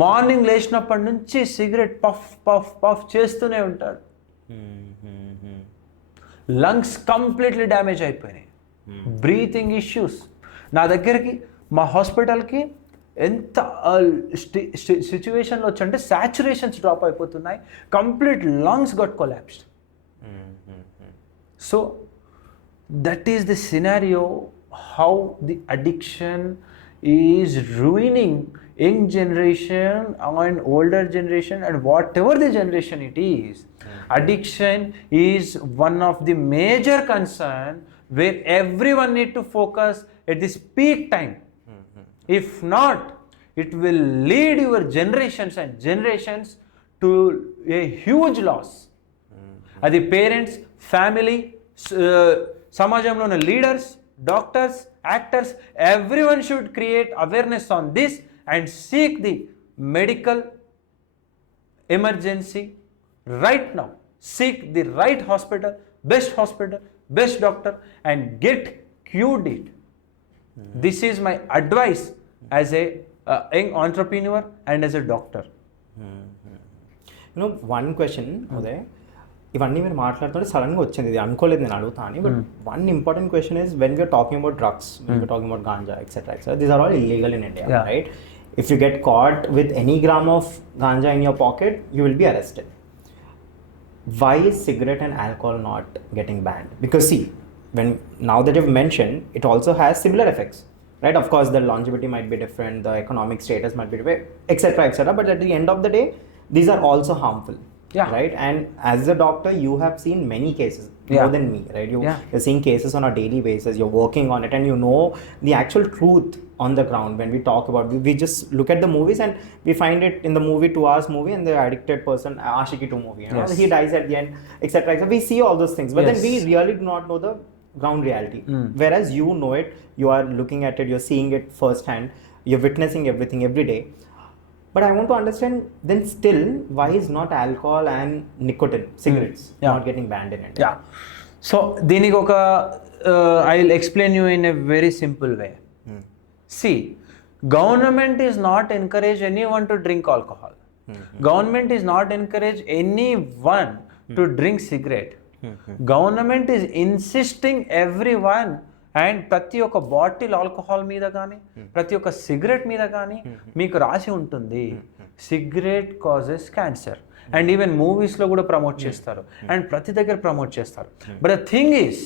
Morning లేచినప్పటి నుంచి cigarette puff puff puff చేస్తూనే ఉంటాడు. Lungs completely damage అయిపోయినాయి. Breathing issues. నా దగ్గరికి మా హాస్పిటల్కి ఎంత సిచ్యువేషన్లో వచ్చంటే సాచురేషన్స్ డ్రాప్ అయిపోతున్నాయి. Complete lungs got collapsed. So that is the scenario how the addiction is ruining young generation and older generation and whatever the generation it is. Addiction is one of the major concern where everyone need to focus at this peak time. If not, it will lead your generations and generations to a huge loss. Adi parents, family, samajamlo ఉన్న leaders, doctors, actors, everyone should create awareness on this and seek the medical emergency right now. Seek the right hospital, best doctor, and get cured it. This is my advice as a young entrepreneur and as a doctor. One question, Uday. ఇవన్నీ మీరు మాట్లాడుతుంటే సడన్గా వచ్చింది, ఇది అనుకోలేదు నేను అడుగుతా అని. But one important question is when we're talking about drugs, when we're talking about ganja etcetera etcetera, these are all illegal in India, right? If you get caught with any gram of ganja in your pocket, you will be arrested. Why is cigarette and alcohol not getting banned? Because see, now that you've mentioned, it also has similar effects, right? Of course, the longevity might be different, the economic status might be different, etc., etc. But at the end of the day, these are also harmful. Yeah. Right? And as a doctor, you have seen many cases, more than me, right? You're seeing cases on a daily basis, you're working on it, and you know the actual truth on the ground. When we talk about, we just look at the movies and we find it in the movie, 2 hours movie, and the addicted person, Ashiki 2 movie, you know, he dies at the end, etc., etc. We see all those things, but then we really do not know the ground reality. Whereas you know it, you are looking at it, you're seeing it firsthand, you're witnessing everything every day. But I want to understand, then still, why is not alcohol and nicotine, cigarettes, not getting banned in India? Yeah. So, దీనికి ఒక I'll explain you in a very simple way. See, government is not encourage anyone to drink alcohol. Government is not encourage anyone to drink cigarette. Government is insisting everyone, and ప్రతి ఒక్క bottle alcohol మీద కానీ ప్రతి ఒక్క cigarette మీద కానీ మీకు రాసి ఉంటుంది cigarette causes cancer. And even మూవీస్లో కూడా ప్రమోట్ చేస్తారు అండ్ ప్రతి దగ్గర ప్రమోట్ చేస్తారు. But the thing is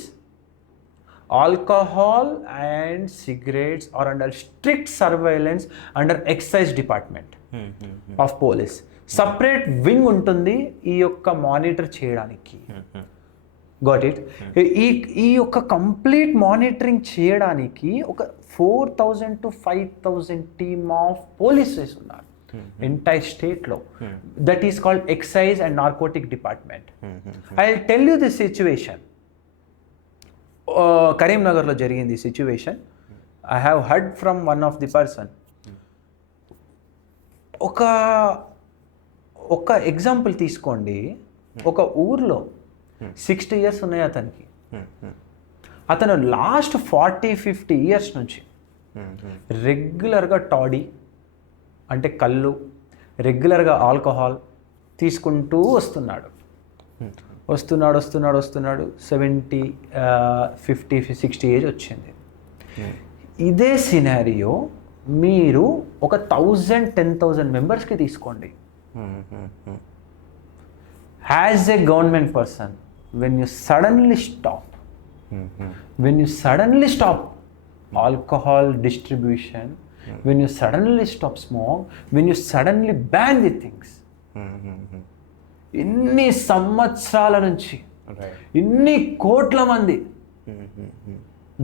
alcohol and cigarettes are under strict surveillance under excise department of police. Separate wing ఉంటుంది ఈ యొక్క మానిటర్ చేయడానికి. Got it. ఈ యొక్క కంప్లీట్ మానిటరింగ్ చేయడానికి ఒక 4,000 to 5,000 టీమ్ ఆఫ్ పోలీసెస్ ఉన్నారు ఎంటైర్ స్టేట్లో. That is called excise and narcotic department. I will tell you this situation. కరీంనగర్లో జరిగింది situation. I have heard from one of the person. ఒక example తీసుకోండి. ఒక ఊర్లో 60 years ఉన్నాయి అతనికి. అతను లాస్ట్ 40-50 years నుంచి రెగ్యులర్గా టాడీ అంటే కళ్ళు, రెగ్యులర్గా ఆల్కహాల్ తీసుకుంటూ వస్తున్నాడు 70, 50, 60 ఏజ్ వచ్చింది. ఇదే సినారియో మీరు ఒక 1000-10,000 మెంబర్స్కి తీసుకోండి. As a government person, when you suddenly stop alcohol distribution, when you suddenly stop smoke, when you suddenly ban the things, ఇన్ని సంవత్సరాల నుంచి ఇన్ని కోట్ల మంది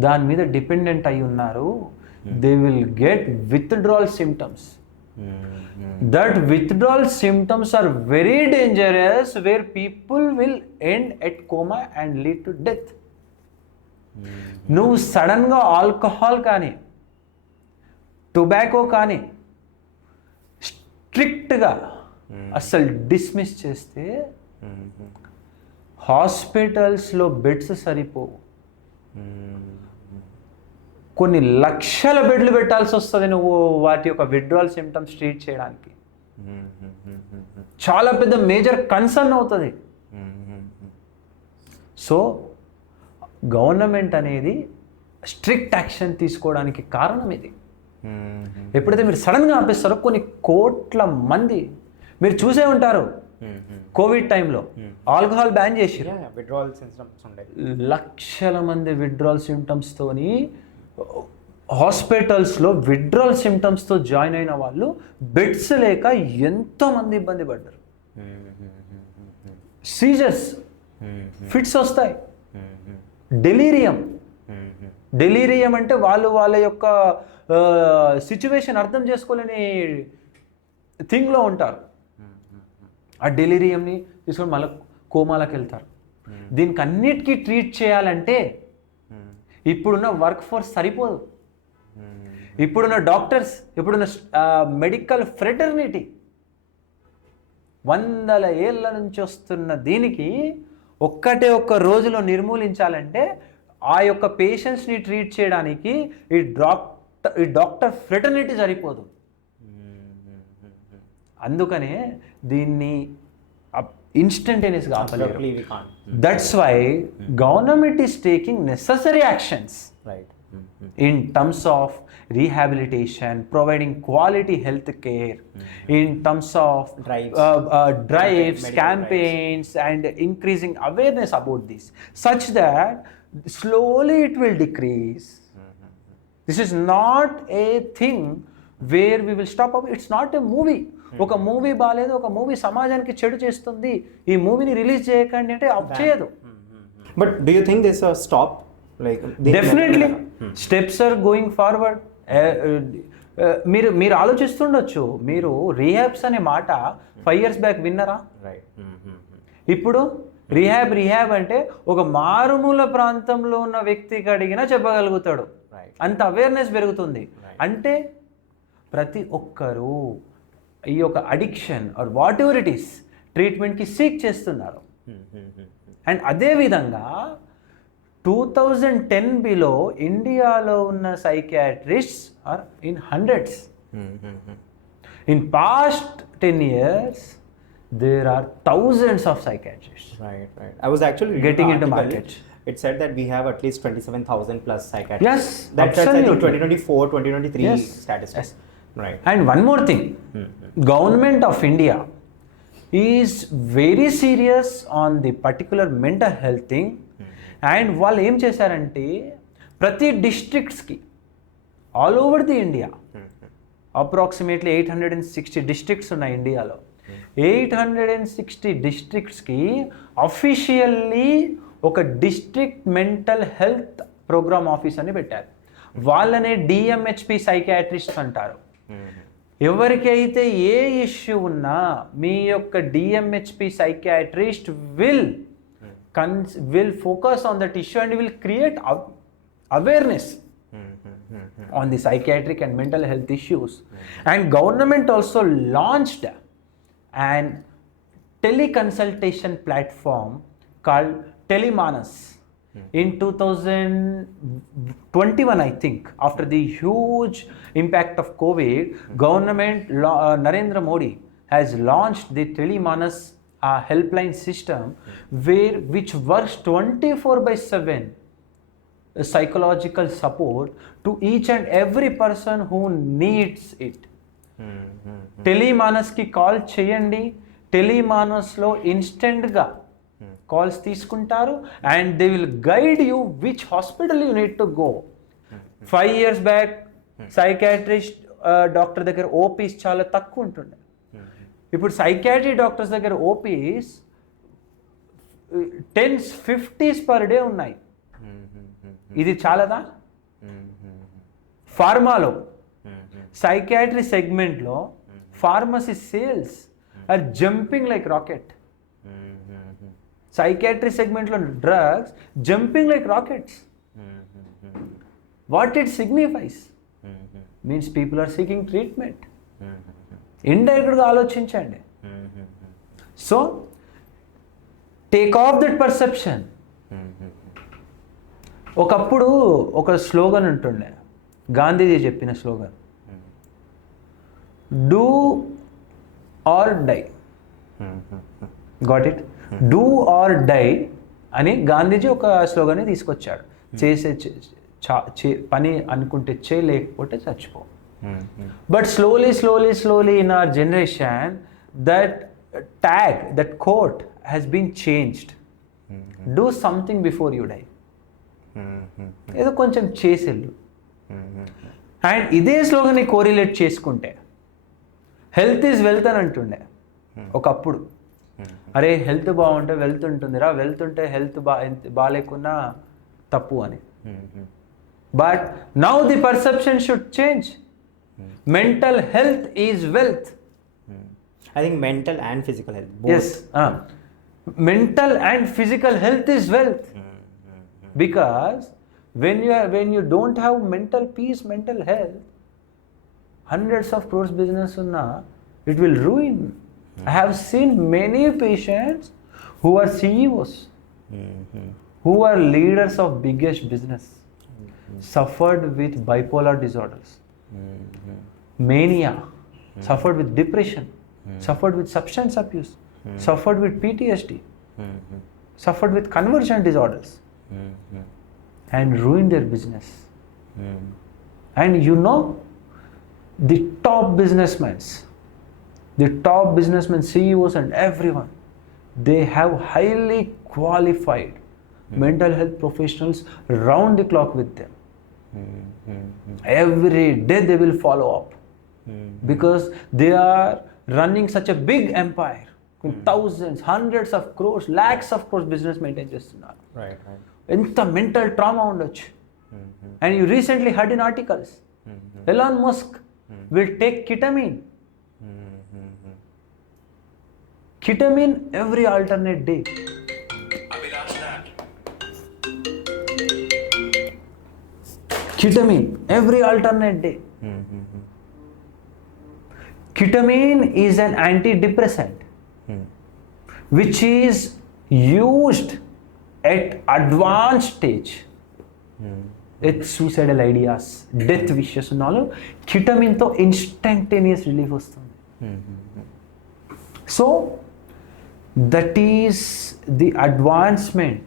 దాని మీద డిపెండెంట్ అయి ఉన్నారు. They will get withdrawal symptoms. That withdrawal symptoms are very dangerous, where people will end at coma and lead to death. నువ్వు సడన్గా ఆల్కహాల్ కానీ టొబాకో కానీ స్ట్రిక్ట్గా అస్సలు డిస్మిస్ చేస్తే హాస్పిటల్స్లో బెడ్స్ సరిపోవు. కొన్ని లక్షల బెడ్లు పెట్టాల్సి వస్తుంది నువ్వు వాటి యొక్క విత్డ్రావల్ సిమ్టమ్స్ ట్రీట్ చేయడానికి. చాలా పెద్ద మేజర్ కన్సర్న్ అవుతుంది. సో గవర్నమెంట్ అనేది స్ట్రిక్ట్ యాక్షన్ తీసుకోవడానికి కారణం ఇది. ఎప్పుడైతే మీరు సడన్గా ఆపేస్తారో కొన్ని కోట్ల మంది, మీరు చూసే ఉంటారు కోవిడ్ టైంలో ఆల్కహాల్ బ్యాన్ చేసి లక్షల మంది విత్డ్రాల్ సిమ్టమ్స్తోని హాస్పిటల్స్లో విత్డ్రాల్ సిమ్టమ్స్తో జాయిన్ అయిన వాళ్ళు బెడ్స్ లేక ఎంతోమంది ఇబ్బంది పడ్డారు. సీజర్స్, ఫిట్స్ వస్తాయి, డెలీరియం అంటే వాళ్ళ యొక్క సిచ్యువేషన్ అర్థం చేసుకోలేని థింగ్లో ఉంటారు. ఆ డెలీరియంని తీసుకొని మళ్ళీ కోమాలకు వెళ్తారు. దీనికి అన్నిటికీ ట్రీట్ చేయాలంటే ఇప్పుడున్న వర్క్ ఫోర్స్ సరిపోదు. ఇప్పుడున్న డాక్టర్స్, ఇప్పుడున్న మెడికల్ ఫ్రెటర్నిటీ 100 ఏళ్ళ నుంచి వస్తున్న దీనికి ఒక్క రోజులో నిర్మూలించాలంటే ఆ యొక్క పేషెంట్స్ని ట్రీట్ చేయడానికి ఈ డాక్టర్ ఫ్రెటర్నిటీ సరిపోదు. అందుకనే దీన్ని ఇన్స్టంటేనియస్గా ఆపలేరు. That's why government is taking necessary actions in terms of rehabilitation, providing quality health care, in terms of drives, campaigns, and increasing awareness about this, such that slowly it will decrease. This is not a thing where we will stop. It's not a movie. ఒక movie బాగాలేదు, ఒక movie సమాజానికి చెడు చేస్తుంది, ఈ మూవీని release చేయకండి అంటే అప్ చేయదు. But do you think this stop? Definitely steps are going forward. మీరు ఆలోచిస్తుండొచ్చు, మీరు రీహాబ్స్ అనే మాట 5 years బ్యాక్ విన్నారా? ఇప్పుడు రీహాబ్ అంటే ఒక మారుమూల ప్రాంతంలో ఉన్న వ్యక్తికి అడిగినా చెప్పగలుగుతాడు. అంత అవేర్నెస్ పెరుగుతుంది. అంటే ప్రతి ఒక్కరూ ఈ యొక్క addiction or whatever it is ట్రీట్మెంట్కి సీక్ చేస్తున్నారు. అండ్ అదేవిధంగా 2010 బిలో ఇండియాలో ఉన్న psychiatrists are in hundreds. In past 10 years there are thousands of psychiatrists. Right. I was actually getting into market. It said that we have at least 27,000 plus psychiatrists. Yes, that's I think 2024, 2023 yes. statistics. Yes. Right. And one more thing, government of India is very serious on the particular mental health thing. And వాళ్ళు ఏం చేశారంటే ప్రతి డిస్ట్రిక్ట్స్కి all over the India approximately 860 districts ఉన్నాయి ఇండియాలో. 860 డిస్ట్రిక్ట్స్కి officially ఒక district mental health programme office అని పెట్టారు. వాళ్ళనే డిఎంహెచ్పి సైకియాట్రిస్ట్ అంటారు. ఎవరికైతే ఏ ఇష్యూ ఉన్నా మీ యొక్క డిఎంహెచ్పి psychiatrist will focus on that issue and will create awareness on the psychiatric and mental health issues. And government also launched an teleconsultation platform called Telemanas in 2021, I think. After the huge impact of COVID, government Narendra Modi has launched the Telemanas helpline system which works 24/7 psychological support to each and every person who needs it. Telemanas ki call cheyandi, Telemanas lo instant ga calls తీసుకుంటారు and they will guide you which hospital you need to go. 5 years back psychiatrist doctor దగ్గర OPs చాలా తక్కువ ఉంటుండే. ఇప్పుడు psychiatry doctors దగ్గర OPs 10s 50s per day ఉన్నాయి. ఇది చాలదా? ఫార్మాలో సైకియాట్రీ సెగ్మెంట్లో pharmacy sales are jumping like rocket. Psychiatry సెగ్మెంట్లో drugs jumping like rockets. What it signifies means people are seeking treatment. ఇండైరెక్ట్గా ఆలోచించండి. So take off that perception. ఒకప్పుడు ఒక స్లోగన్ ఉంటుండే, గాంధీజీ చెప్పిన slogan, do or die. Got it? Do or die అని గాంధీజీ ఒక స్లోగన్ని తీసుకొచ్చాడు. పని అనుకుంటే లేకపోతే చచ్చిపో. But slowly in our generation that tag, that quote has been changed. Do something before you die. ఏదో కొంచెం చేసేళ్ళు. అండ్ ఇదే స్లోగన్ని కోరిలేట్ చేసుకుంటే హెల్త్ ఈజ్ వెల్త్ అని అంటుండే ఒకప్పుడు. అరే హెల్త్ బాగుంటే వెల్త్ ఉంటుందిరా, వెల్త్ ఉంటే హెల్త్ బాగాలేకున్నా తప్పు అని. But now the perception should change. Mental health is wealth. I think mental and physical health. Yes. Mental and physical health is wealth. Because when you don't have mental peace, mental health, hundreds of crores business unna, it will ruin. I have seen many patients who are CEOs, who are leaders of biggest business, suffered with bipolar disorders, mania, suffered with depression, suffered with substance abuse, suffered with PTSD, suffered with conversion disorders, and ruined their business. And you know, the top businessmen, CEOs and everyone, they have highly qualified mental health professionals round the clock with them. Every day they will follow up because they are running such a big empire with thousands, hundreds of crores, lakhs of crores business maintain చేస్తున్నారు. ఎంత mental trauma ఉండొచ్చు. And you recently heard in articles Elon Musk will take ketamine every alternate day. Ketamine every alternate day. Ketamine is an antidepressant which is used at advanced stage. It's suicidal ideas, death wishes and all. Ketamine to instantaneous relief వస్తుంది. So that is the advancement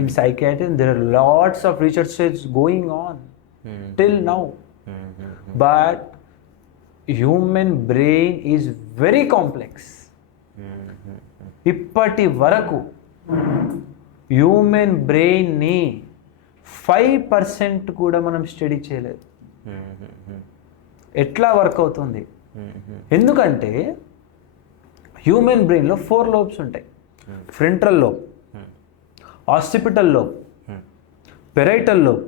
in psychiatry. There are lots of researches going on till now. But human brain is very complex. ఇప్పటి వరకు human బ్రెయిన్ని 5% కూడా మనం study చేయలేదు. ఎట్లా work అవుతుంది? ఎందుకంటే హ్యూమన్ బ్రెయిన్లో 4 లోబ్స్ ఉంటాయి. Frontal lobe, occipital lobe, parietal lobe,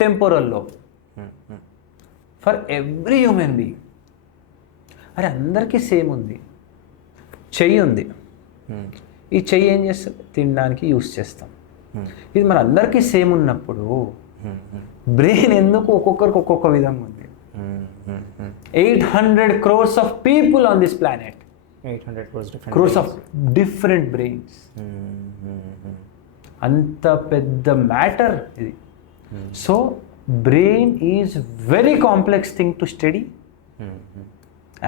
temporal lobe. For every human being. అరే అందరికీ సేమ్ ఉంది. చెయ్యి ఉంది. ఈ చెయ్యి ఏం చేస్తాం? తినడానికి యూస్ చేస్తాం. ఇది మన అందరికీ సేమ్ ఉన్నప్పుడు బ్రెయిన్ ఎందుకు ఒక్కొక్కరికి ఒక్కొక్క విధంగా ఉంది? 800 crores of people on this planet. 800 crores of different brains. అంత పెద్ద మ్యాటర్ ఇది. So brain is very complex thing to study.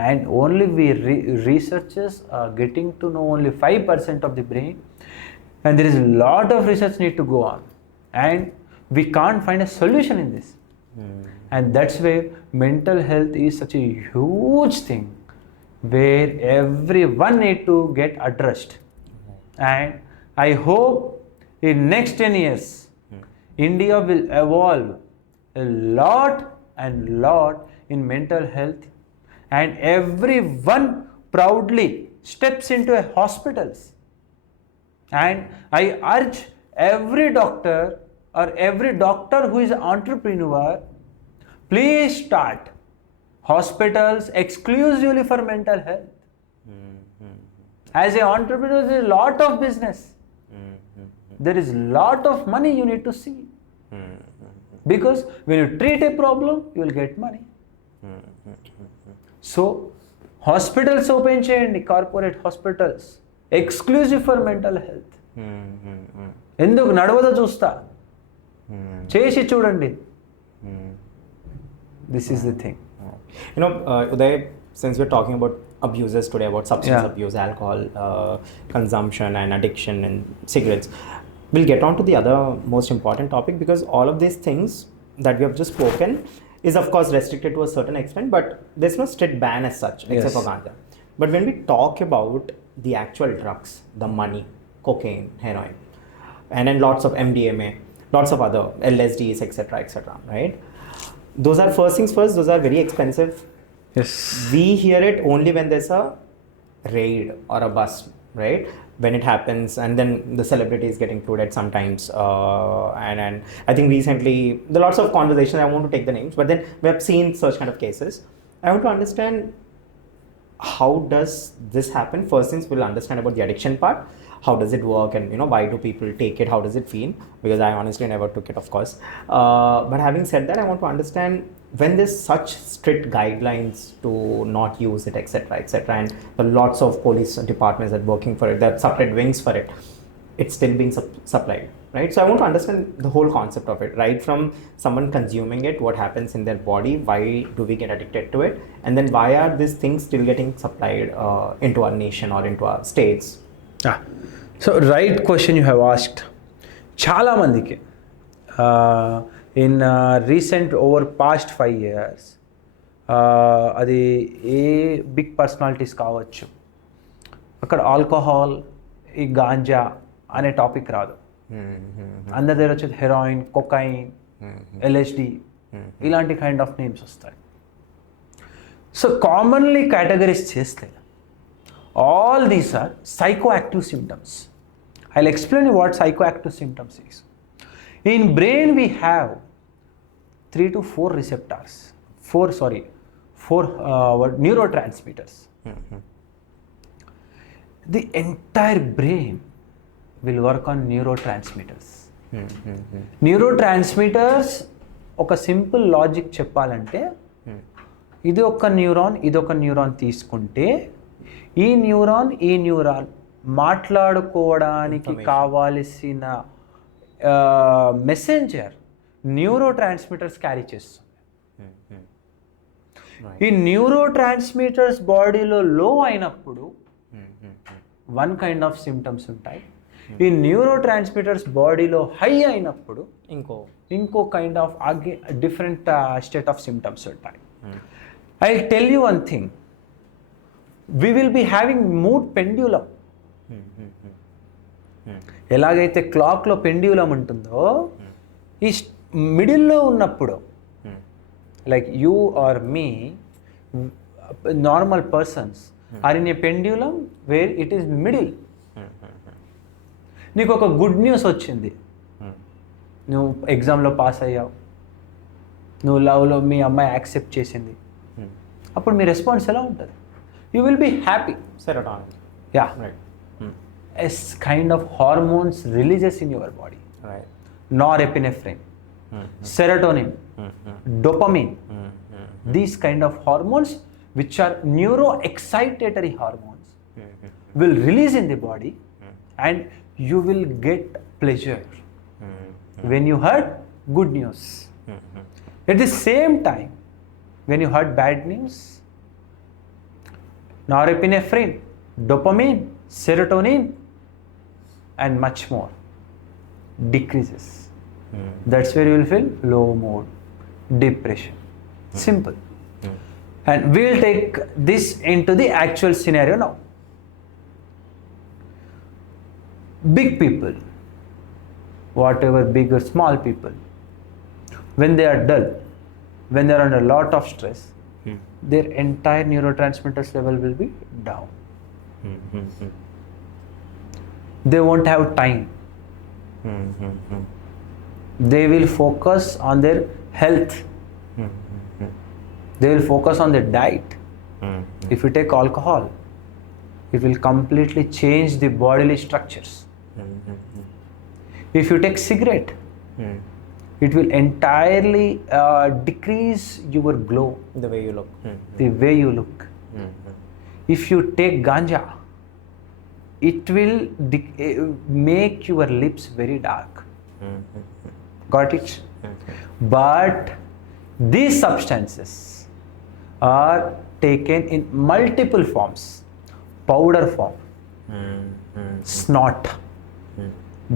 And only we researchers are getting to know only 5% of the brain, and there is a lot of research need to go on, and we can't find a solution in this. And that's where mental health is such a huge thing where everyone need to get addressed. And I hope in next 10 years India will evolve a lot in mental health. And everyone proudly steps into a hospitals. And I urge every doctor or every doctor who is an entrepreneur, please start hospitals exclusively for mental health. As an entrepreneur, there is a lot of business. There is a lot of money you need to see. Because when you treat a problem, you will get money. So hospitals open చేయండి, corporate hospitals exclusive for mental health. ఎందుకు నడవదో చూస్తా, చేసి చూడండి. This is the thing. Uday, since we're talking about abusers today, about substance Yeah. abuse, alcohol consumption and addiction and cigarettes, we'll get on to the other most important topic, because all of these things that we have just spoken is of course restricted to a certain extent, but there's no strict ban as such, except Yes. for ganja. But when we talk about the actual drugs, the money, cocaine, heroin, and then lots of MDMA, lots of other LSDs, etc., right? Those are, first things first, those are very expensive. Yes. We hear it only when there's a raid or a bust, right? When it happens, and then the celebrities get included sometimes. And I think recently there are lots of conversations. I won't take the names, but then we have seen such kind of cases. I want to understand, how does this happen? First things, we'll understand about the addiction part. How does it work, and why do people take it? How does it feel? Because I honestly never took it, of course. But having said that, I want to understand, when there's such strict guidelines to not use it, etc., and there are lots of police departments that are working for it, there are separate wings for it, it's still being supplied, right? So I want to understand the whole concept of it, right from someone consuming it, what happens in their body, why do we get addicted to it, and then why are these things still getting supplied into our nation or into our states? So right question you have asked. చాలా మందికి in recent over past 5 years అది a big personalities కావచ్చు, అక్కడ alcohol, ఈ గాంజా అనే topic రాదు. అందరి దగ్గర వచ్చేది హెరాయిన్, కొకైన్, ఎల్ఎస్డి, ఇలాంటి కైండ్ ఆఫ్ నేమ్స్ వస్తాయి. సో కామన్లీ కేటగరీస్ చేస్తే all these are psychoactive symptoms. I'll explain you what psychoactive symptoms is. In brain we have 3 to 4 receptors, 4 neurotransmitters. The entire brain will work on neurotransmitters. Neurotransmitters, ఒక simple logic చెప్పాలంటే, ఇది ఒక neuron తీసుకుంటే, ఈ neuron మాట్లాడుకోవడానికి కావాల్సిన messenger neuro transmitters carry చేస్తుంది. ఈ న్యూరో ట్రాన్స్మిటర్స్ బాడీలో లో అయినప్పుడు వన్ కైండ్ ఆఫ్ సిమ్టమ్స్ ఉంటాయి. ఈ న్యూరో ట్రాన్స్మిటర్స్ బాడీలో హై అయినప్పుడు ఇంకో kind of different state of symptoms ఉంటాయి. I tell you one thing, we will be having mood pendulum. ఎలాగైతే క్లాక్లో పెండ్యూలం ఉంటుందో, ఈ మిడిల్లో ఉన్నప్పుడు, like you or me, normal persons are in a pendulum where it is middle. నీకు ఒక good news వచ్చింది, నువ్వు ఎగ్జామ్లో పాస్ అయ్యావు, నువ్వు లవ్లో మీ అమ్మాయి యాక్సెప్ట్ చేసింది, అప్పుడు మీ రెస్పాన్స్ ఎలా ఉంటుంది? You will be happy. Serotonin. Yeah. Right. A kind of hormones releases in your body. Right. Norepinephrine, serotonin, dopamine. These kind of hormones, which are neuroexcitatory hormones, will release in the body, and you will get pleasure when you heard good news. At the same time, when you heard bad news, norepinephrine, dopamine, serotonin, and much more decreases. That's where you will feel low mood, depression. Simple. And we will take this into the actual scenario now. Big people, whatever big or small people, when they are dull, when they are under a lot of stress, their entire neurotransmitters level will be down. They won't have time. They will focus on their health. They will focus on their diet. If you take alcohol, it will completely change the bodily structures. If you take cigarette, it will entirely decrease your glow, The way you look. the way you look. If you take ganja, it will make your lips very dark. Got it? But these substances are taken in multiple forms. Powder form, snot.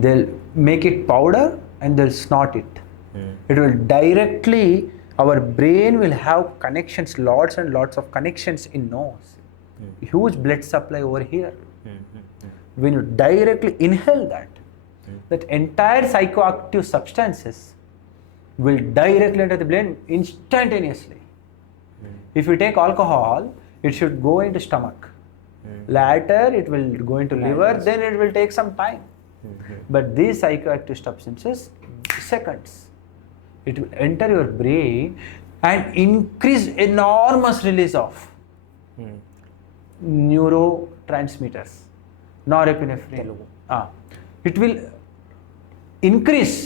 They'll make it powder and they'll snort it. It will directly, our brain will have connections, lots and lots of connections in nose. Huge blood supply over here. When you directly inhale that entire psychoactive substances will directly enter the brain instantaneously. If you take alcohol, it should go into stomach. Later, it will go into liver, then it will take some time. But these psychoactive substances, seconds, it will enter your brain and increase enormous release of neurotransmitters, norepinephrine. It will increase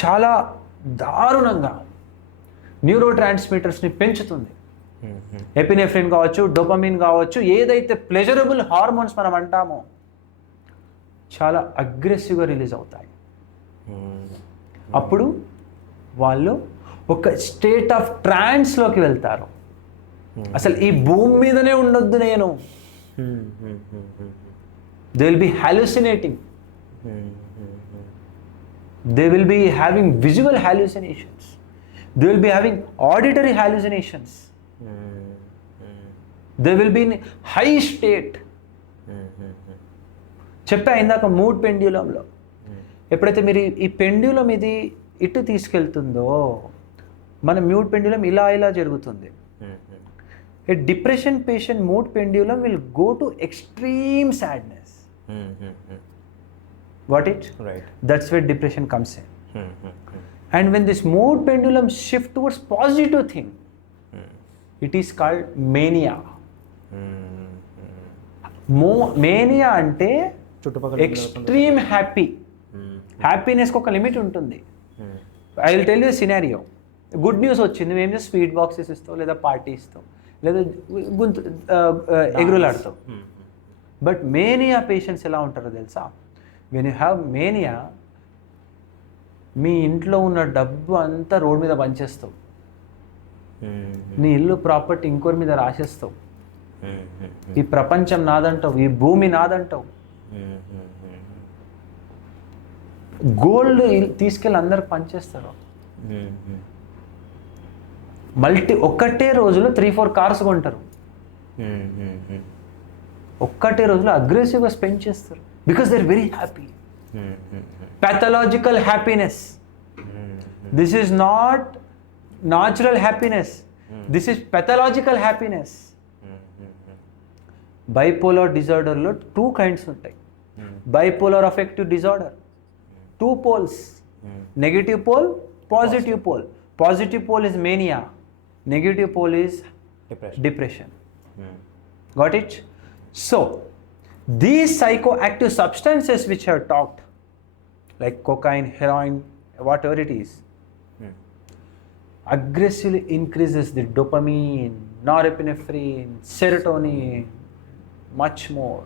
చాలా దారుణంగా న్యూరోట్రాన్స్మిటర్స్ని పెంచుతుంది. Epinephrine కావచ్చు, dopamine కావచ్చు, ఏదైతే pleasurable hormones మనం అంటామో చాలా అగ్రెసివ్గా release అవుతాయి. అప్పుడు వాళ్ళు ఒక స్టేట్ ఆఫ్ ట్రాన్స్లోకి వెళ్తారు. అసలు ఈ భూమి మీదనే ఉండొద్దు నేను. They will be hallucinating. They will be having visual hallucinations. They will be having auditory hallucinations. They will be in high state. చెప్పా ఇందాక మూడ్ పెండ్యులంలో ఎప్పుడైతే మీరు ఈ పెండ్యులం ఇది ఇటు తీసుకెళ్తుందో మన మూడ్ పెండ్యులం ఇలా ఇలా జరుగుతుంది. A depression patient mood pendulum will go to extreme sadness. Got it? Right. That's where depression comes in. And when this mood pendulum shift towards positive thing, it is called mania. Mania అంటే extreme happy. హ్యాపీనెస్కి ఒక limit ఉంటుంది. I will tell you scenario. Good news వచ్చింది, మేము చేసి sweet boxes ఇస్తాం, లేదా party ఇస్తాం, లేదా గుంతు ఎగురులాడతాం. బట్ మేనియా పేషెంట్స్ ఎలా ఉంటారో తెలుసా? వెన్ యూ హ్యావ్ మేనియా, మీ ఇంట్లో ఉన్న డబ్బు అంతా రోడ్ మీద పంచేస్తావు, నీ ఇల్లు ప్రాపర్టీ ఇంకోరి మీద రాసేస్తావు, ఈ ప్రపంచం నాదంటావు, ఈ భూమి నాదంటావు, గోల్డ్ తీసుకెళ్ళి అందరికి పనిచేస్తారు. ఒక్కటే రోజులో 3-4 కార్స్ కొంటారు. ఒక్కటే రోజులో అగ్రెసివ్గా స్పెండ్ చేస్తారు. Because they are very happy. pathological happiness. This is not natural happiness. This is pathological happiness. Bipolar disorder lo 2 kinds ఉంటాయి. Bipolar affective disorder, 2 poles, negative pole, positive pole. Positive pole is mania, negative pole is depression. Got it? So these psychoactive substances which I have talked, like cocaine, heroin, whatever it is, aggressively increases the dopamine, norepinephrine, serotonin, much more,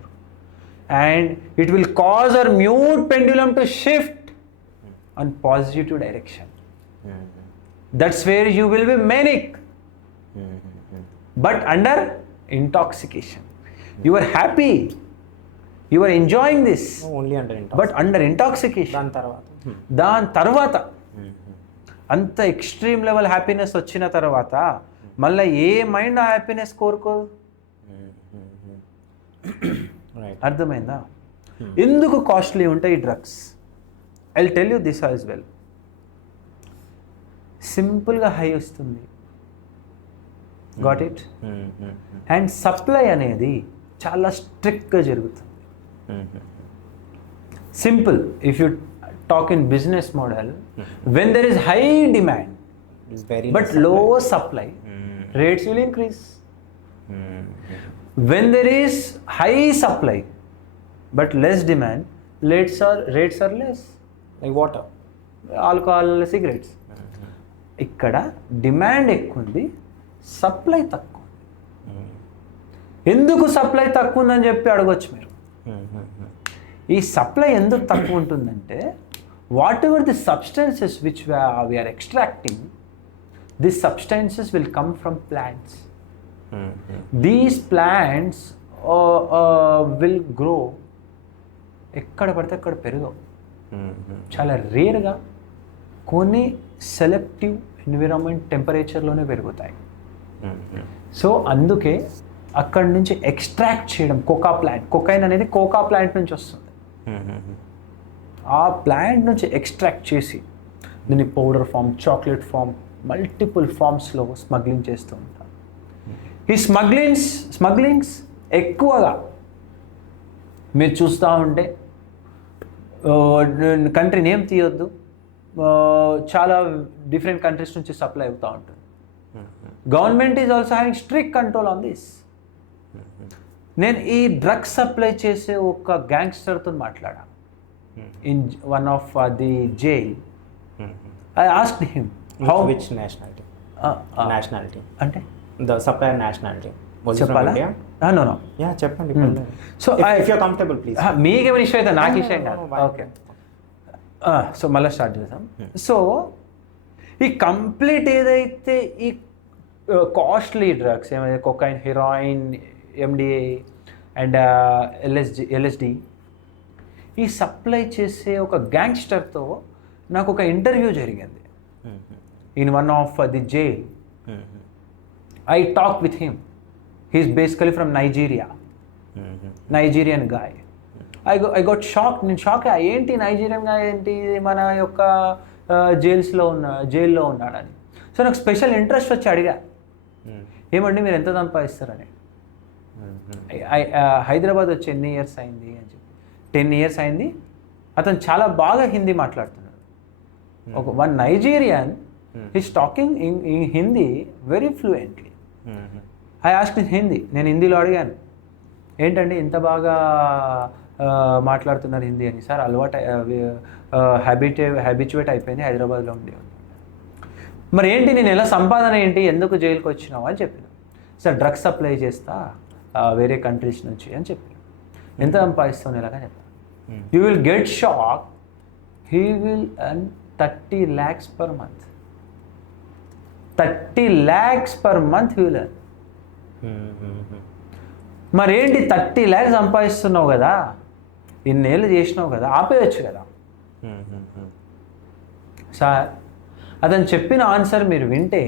and it will cause our mood pendulum to shift on positive direction. That's where you will be manic, but under intoxication. You are happy, you are enjoying this, only under but under intoxication. దాని తర్వాత అంత extreme level happiness వచ్చిన తర్వాత మళ్ళీ ఏ mind ఆ happiness కోరుకోదు. అర్థమైందా? ఎందుకు costly ఉంటాయి ఈ drugs? I will tell you this as well. సింపుల్గా హై వస్తుంది, గాట్ ఇట్? అండ్ సప్లై అనేది చాలా స్ట్రిక్ట్గా జరుగుతుంది. Simple, if you talk in business model, when there is high demand but low supply, rates will increase. When there is high supply but less demand, rates are less. Like water, alcohol, cigarettes. ఇక్కడ demand ఎక్కువ ఉంది, supply తక్కువ. ఎందుకు supply తక్కువ ఉందని చెప్పి అడగొచ్చు మీరు. ఈ సప్లై ఎందుకు తక్కువ ఉంటుందంటే, whatever the substances which we are extracting, these substances will come from plants. These plants will grow ఎక్కడ పడితే అక్కడ పెరగవు. చాలా రేర్గా కొన్ని సెలెక్టివ్ ఎన్విరాన్మెంట్ టెంపరేచర్లోనే పెరుగుతాయి. సో అందుకే అక్కడి నుంచి ఎక్స్ట్రాక్ట్ చేయడం కొకైన్ అనేది కోకా ప్లాంట్ నుంచి వస్తుంది. ఆ ప్లాంట్ నుంచి ఎక్స్ట్రాక్ట్ చేసి దీన్ని powder form, chocolate form, multiple ఫామ్స్లో స్మగ్లింగ్ చేస్తూ ఉంటారు. ఈ స్మగ్లింగ్స్ ఎక్కువగా మీరు చూస్తూ ఉంటే కంట్రీ నేమ్ తీయొద్దు, చాలా డిఫరెంట్ కంట్రీస్ నుంచి సప్లై అవుతూ ఉంటుంది. Government is also having strict control on this. నేను ఈ డ్రగ్స్ సప్లై చేసే ఒక గ్యాంగ్స్టర్తో మాట్లాడా in one of the jail. I asked him how which nationality అంటే ద సప్లయర్ నేషనాలిటీ చెప్పాలా? నో చెప్పండి. So if you comfortable please. మీకేమైనా ఇష్యూ అయితే నాకు ఇష్టం కాదు. ఓకే, సో మళ్ళీ స్టార్ట్ చేద్దాం. సో ఈ కంప్లీట్ ఏదైతే ఈ కాస్ట్లీ డ్రగ్స్ ఏమైతే cocaine, heroin, MDA and LSD ఈ సప్లై చేసే ఒక గ్యాంగ్స్టర్తో నాకు ఒక ఇంటర్వ్యూ జరిగింది in one of the jail. I talk with him. He is basically from Nigerian guy. I got shock. నేను షాక్. ఏంటి నైజీరియన్ గాయ్ ఏంటి మన యొక్క జైల్లో ఉన్నాడని. సో నాకు స్పెషల్ ఇంట్రెస్ట్ వచ్చి అడిగా, ఏమండి మీరు ఎంత సంపాదిస్తారని. హైదరాబాద్ వచ్చి ఎన్ని ఇయర్స్ అయింది అని చెప్పి. 10 years అయింది. అతను చాలా బాగా హిందీ మాట్లాడుతున్నాడు. One Nigerian is talking in Hindi very fluently. I asked in Hindi. నేను హిందీలో అడిగాను, ఏంటండి ఇంత బాగా మాట్లాడుతున్నారు హిందీ అని. సార్ అలవాటు హ్యాబిచువేట్ అయిపోయింది హైదరాబాద్లో ఉండి. మరి ఏంటి నేను ఎలా సంపాదన ఏంటి, ఎందుకు జైలుకి వచ్చినావు అని చెప్పిన. సార్ డ్రగ్స్ సప్లై చేస్తా వేరే కంట్రీస్ నుంచి అని చెప్పి. ఎంత సంపాదిస్తాను ఎలాగా చెప్పాను. You will get shock. He will earn 30 lakhs per month. 30 lakhs per month he will earn. మరేంటి 30 lakhs సంపాదిస్తున్నావు కదా, ఇన్నేళ్ళు చేసినావు కదా, ఆపేయచ్చు కదా. సార్ అతను చెప్పిన ఆన్సర్ మీరు వింటే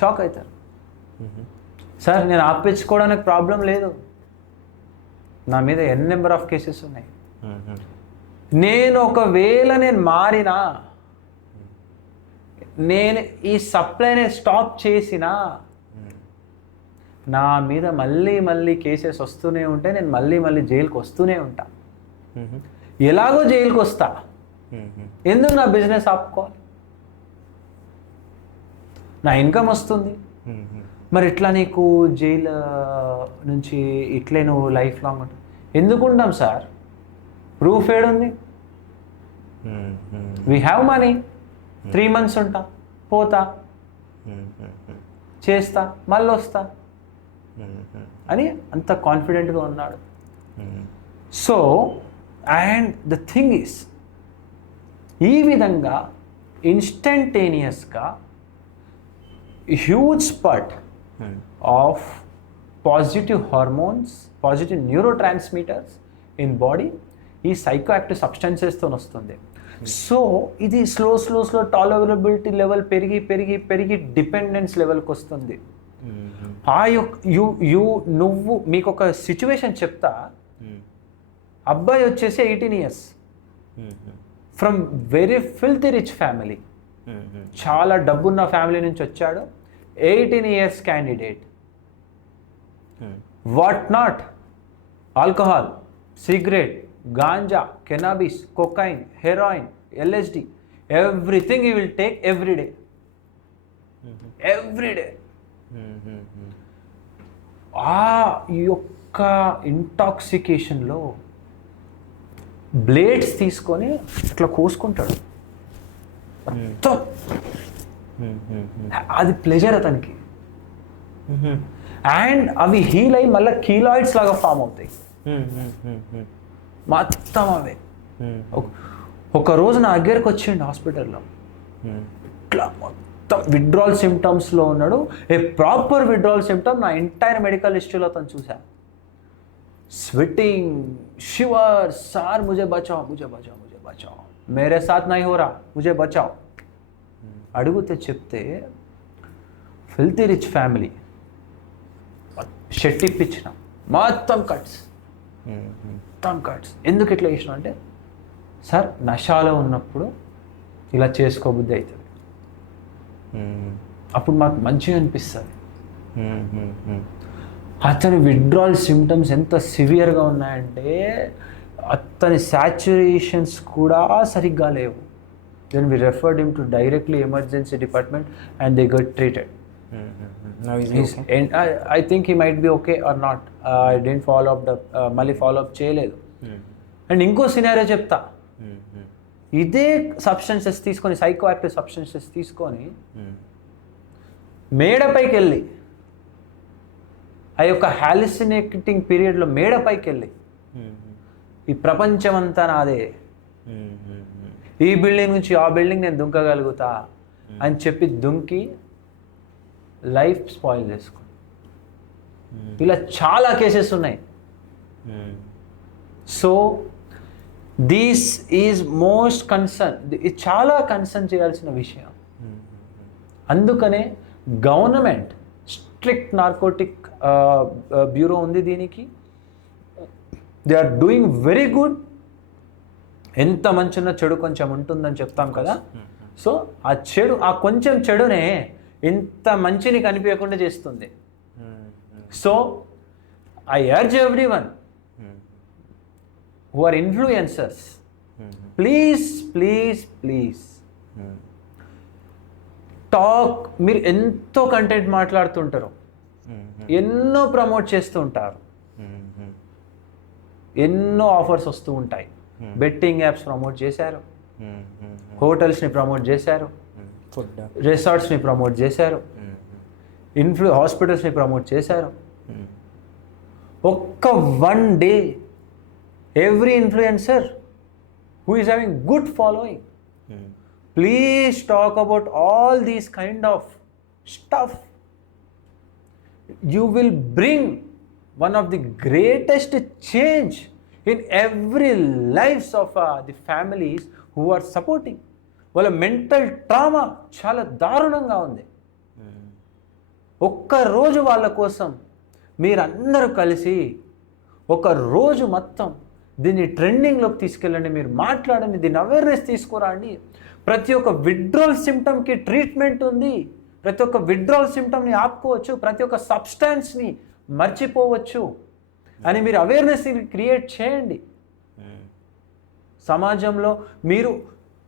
షాక్ అవుతారు. సార్ నేను ఆపేసుకోవడానికి ప్రాబ్లం లేదు, నా మీద నెంబర్ ఆఫ్ కేసెస్ ఉన్నాయి. నేను ఒకవేళ మారినా, నేను ఈ సప్లైని స్టాప్ చేసినా, నా మీద మళ్ళీ కేసెస్ వస్తూనే ఉంటే నేను మళ్ళీ జైలుకి వస్తూనే ఉంటా. ఎలాగో జైలుకి వస్తా, ఎందుకు నా బిజినెస్ ఆపుకోవాలి? నా ఇన్కమ్ వస్తుంది. మరి ఇట్లా నీకు జైలు నుంచి ఇట్లే నువ్వు లైఫ్ లాంగ్ ఉంటావు ఎందుకు ఉంటాం సార్? ప్రూఫ్ ఏడుంది? We have money. 3 months ఉంటా, పోతా, చేస్తా, మళ్ళీ వస్తా అని అంత కాన్ఫిడెంట్గా ఉన్నాడు. So and the thing is, ఈ విధంగా ఇన్స్టంటేనియస్గా huge spurt of positive hormones, positive neurotransmitters in body ఈ సైకో యాక్టివ్ సబ్స్టెన్సెస్తో వస్తుంది. సో ఇది స్లో టాలరబిలిటీ లెవెల్ పెరిగి డిపెండెన్స్ లెవెల్కి వస్తుంది. ఆ నువ్వు మీకు ఒక సిచ్యువేషన్ చెప్తా. అబ్బాయి వచ్చేసి 18 years from very filthy rich family, చాలా డబ్బున్న ఫ్యామిలీ నుంచి వచ్చాడు. 18 years candidate. What not, alcohol, cigarette, ganja, cannabis, cocaine, heroin, LSD, everything he will take every day. Every day. ఆ యొక్క ఇంటాక్సికేషన్లో బ్లేడ్స్ తీసుకొని అట్లా కోసుకుంటాడు. అది ప్లెజర్ అతనికి. అండ్ అవి హీల్ అయ్యి మళ్ళీ కీలాయిడ్స్ లాగా ఫామ్ అవుతాయి మొత్తం అవే. ఒక రోజు నా దగ్గరికి వచ్చిండు హాస్పిటల్లో. ఇట్లా మొత్తం విడ్రాల్ సిమ్టమ్స్లో ఉన్నాడు. ఏ ప్రాపర్ విడ్రాల్ సిమ్టమ్ నా ఎంటైర్ మెడికల్ హిస్టరీలో తను చూసా. స్వెట్టింగ్, शिवर, సార్ मुझे बचाओ मुझे बचाओ मुझे बचाओ, मेरे साथ नहीं हो रहा, मुझे बचाओ. అడిగితే చెప్తే ఫిల్తీ రిచ్ ఫ్యామిలీ, షెట్ ఇప్పించిన మొత్తం కట్స్. ఎందుకు ఇట్లా చేసిన అంటే, సార్ నషాలో ఉన్నప్పుడు ఇలా చేసుకోబుద్ధి అవుతుంది, అప్పుడు మాకు మంచిగా అనిపిస్తుంది. అతని విడ్రాల్ సిమ్టమ్స్ ఎంత సివియర్గా ఉన్నాయంటే అతని సాచురేషన్స్ కూడా సరిగ్గా లేవు. Then we referred him to directly emergency department and they got treated. I think he might be okay or not, I didn't follow up మళ్ళీ ఫాలో అప్ చేయలేదు. అండ్ ఇంకో సినారియో చెప్తా. ఇదే సబ్స్టెన్సెస్ తీసుకొని, సైకో యాక్టివ్ సబ్స్టెన్సెస్ తీసుకొని మేడపైకి వెళ్ళి, ఆ యొక్క హాలిసినేటింగ్ పీరియడ్లో మేడపైకి వెళ్ళి ఈ ప్రపంచమంతా నాదే, ఈ బిల్డింగ్ నుంచి ఆ బిల్డింగ్ నేను దుంకగలుగుతా అని చెప్పి దుంకి లైఫ్ స్పాయిల్ చేసుకో. ఇలా చాలా కేసెస్ ఉన్నాయి. So this is most concern, ఇది చాలా కన్సర్న్ చేయాల్సిన విషయం. అందుకనే గవర్నమెంట్ స్ట్రిక్ట్ నార్కోటిక్ బ్యూరో ఉంది దీనికి. They are doing very good. ఎంత మంచిగా చెడు కొంచెం ఉంటుందని చెప్తాం కదా. సో ఆ చెడు, ఆ కొంచెం చెడునే ఇంత మంచిని కనిపించకుండా చేస్తుంది. So I urge everyone who are influencers, please talk. మీరు ఎంతో కంటెంట్ మాట్లాడుతుంటారు, ఎన్నో ప్రమోట్ చేస్తూ ఉంటారు, ఎన్నో ఆఫర్స్ వస్తూ ఉంటాయి. బెట్టింగ్ యాప్స్ ప్రమోట్ చేశారు, హోటల్స్ని ప్రమోట్ చేశారు, రిసార్ట్స్ని ప్రమోట్ చేశారు, హాస్పిటల్స్ని ప్రమోట్ చేశారు. ఒక్క one day every influencer who is having good following, please talk about all these kind of stuff. You will bring one of the greatest change in every lives of the families who are supporting. వాళ్ళ mental trauma చాలా దారుణంగా ఉంది. ఒక్క రోజు వాళ్ళ కోసం మీరందరూ కలిసి ఒక రోజు మొత్తం దీన్ని ట్రెండింగ్లోకి తీసుకెళ్ళండి, మీరు మాట్లాడండి, దీన్ని అవేర్నెస్ తీసుకురండి. ప్రతి ఒక్క విడ్రాల్ సిమ్టమ్కి ట్రీట్మెంట్ ఉంది, ప్రతి ఒక్క విడ్రాల్ సిమ్టమ్ని ఆపుకోవచ్చు, ప్రతి ఒక్క సబ్స్టాన్స్ని మర్చిపోవచ్చు అని మీరు అవేర్నెస్ని క్రియేట్ చేయండి. సమాజంలో మీరు,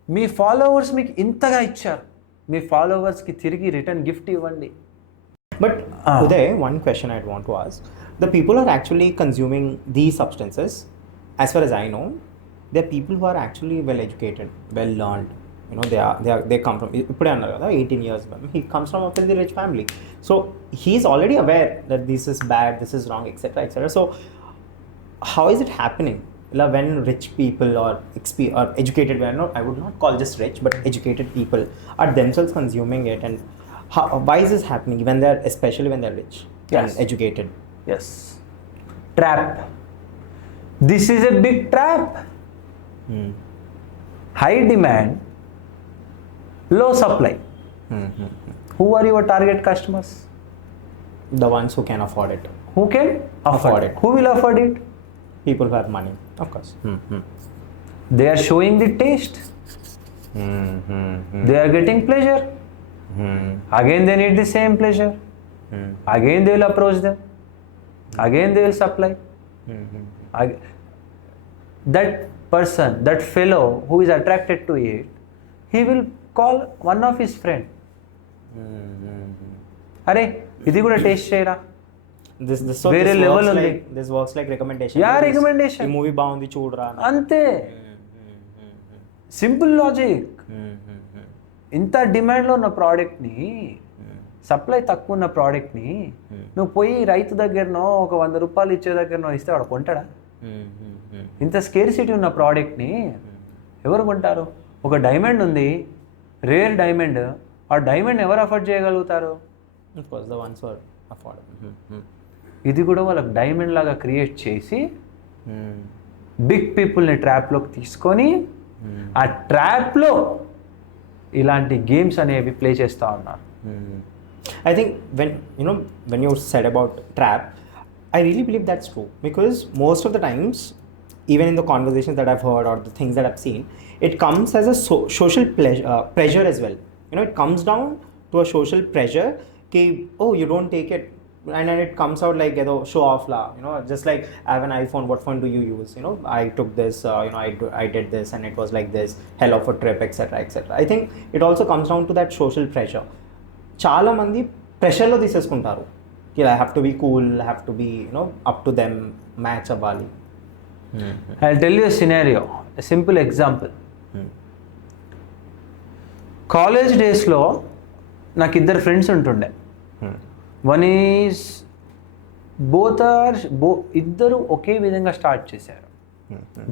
మీ ఫాలోవర్స్ మీకు ఇంతగా ఇచ్చారు, మీ ఫాలోవర్స్కి తిరిగి రిటర్న్ గిఫ్ట్ ఇవ్వండి. But Uday, one question I'd want to ask: the people are actually consuming these substances. As far as I know, they're people who are actually well educated, well learned. You know, they come from 18 years. He comes from a fairly rich family, so he's already aware that this is bad, this is wrong, etc., etc. So, how is it happening? When rich people or educated, I would not call just rich, but educated people are themselves consuming it, and why is this happening? Especially when they're rich and educated. Yes, trap. This is a big trap. High demand, low supply. Who are your target customers? The ones who can afford it. Who can afford it? Who will afford it? People who have money, of course. They are showing the taste. They are getting pleasure. Again they need the same pleasure. Again they will approach them. Again they will supply. That person, that fellow who is attracted to it, he will call one of his friend. అరే ఇది కూడా taste చేయరా, వేరే level ఉంది. This works like recommendation. Yeah, recommendation. ఈ movie బాగుంది చూడరా, అంతే. Simple logic. ఇంత డిమాండ్లో ఉన్న ప్రోడక్ట్ని, సప్లై తక్కువ ఉన్న ప్రోడక్ట్ని నువ్వు పోయి రైతు దగ్గరనో ఒక 100 రూపాయలు ఇచ్చే దగ్గరనో ఇస్తే వాడు కొంటాడా? ఇంత స్కేర్సిటీ ఉన్న ప్రోడక్ట్ని ఎవరు కొంటారు? ఒక డైమండ్ ఉంది, రేర్ డైమండ్, ఆ డైమండ్ ఎవరు అఫోర్డ్ చేయగలుగుతారు? Of course, the ones who are affordable. ఇది కూడా వాళ్ళకి డైమండ్ లాగా క్రియేట్ చేసి బిగ్ పీపుల్ని ట్రాప్లోకి తీసుకొని ఆ ట్రాప్లో ఇలాంటి గేమ్స్ అనేవి ప్లే చేస్తూ ఉన్నారు. I think when you said about trap, I really believe that's true, because most of the times, even in the conversations that I've heard or the things that I've seen, it comes as a social pressure as well. It comes down to a social pressure ki, oh, you don't take it, and then it comes out like show off la, just like I have an iPhone, what phone do you use? I took this, I did this and it was like this, hell of a trip, etc., etc. I think it also comes down to that social pressure. చాలా మంది ప్రెషర్లో తీసేసుకుంటారు, I have to be cool, I have to be up to them, match అవ్వాలి. I tell you scenario, simple example. College డేస్లో నాకు ఇద్దరు friends ఉంటుండే. One is ఇద్దరు ఒకే విధంగా స్టార్ట్ చేశారు.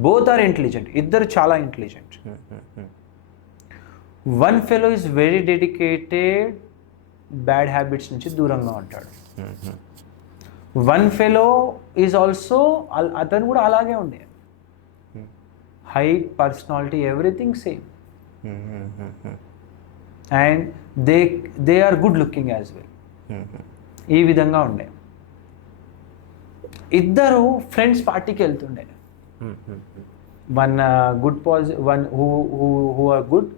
బోత్ ఆర్ ఇంటెలిజెంట్, ఇద్దరు చాలా intelligent. One fellow is very dedicated, bad habits నుంచి దూరంగా ఉంటాడు. వన్ ఫెలో ఈజ్ ఆల్సో, అతను కూడా అలాగే ఉండే, height, personality, everything same, and they are good looking as well. ఈ విధంగా ఉండే. ఇద్దరు ఫ్రెండ్స్ పార్టీకి వెళ్తుండే. One one who are good,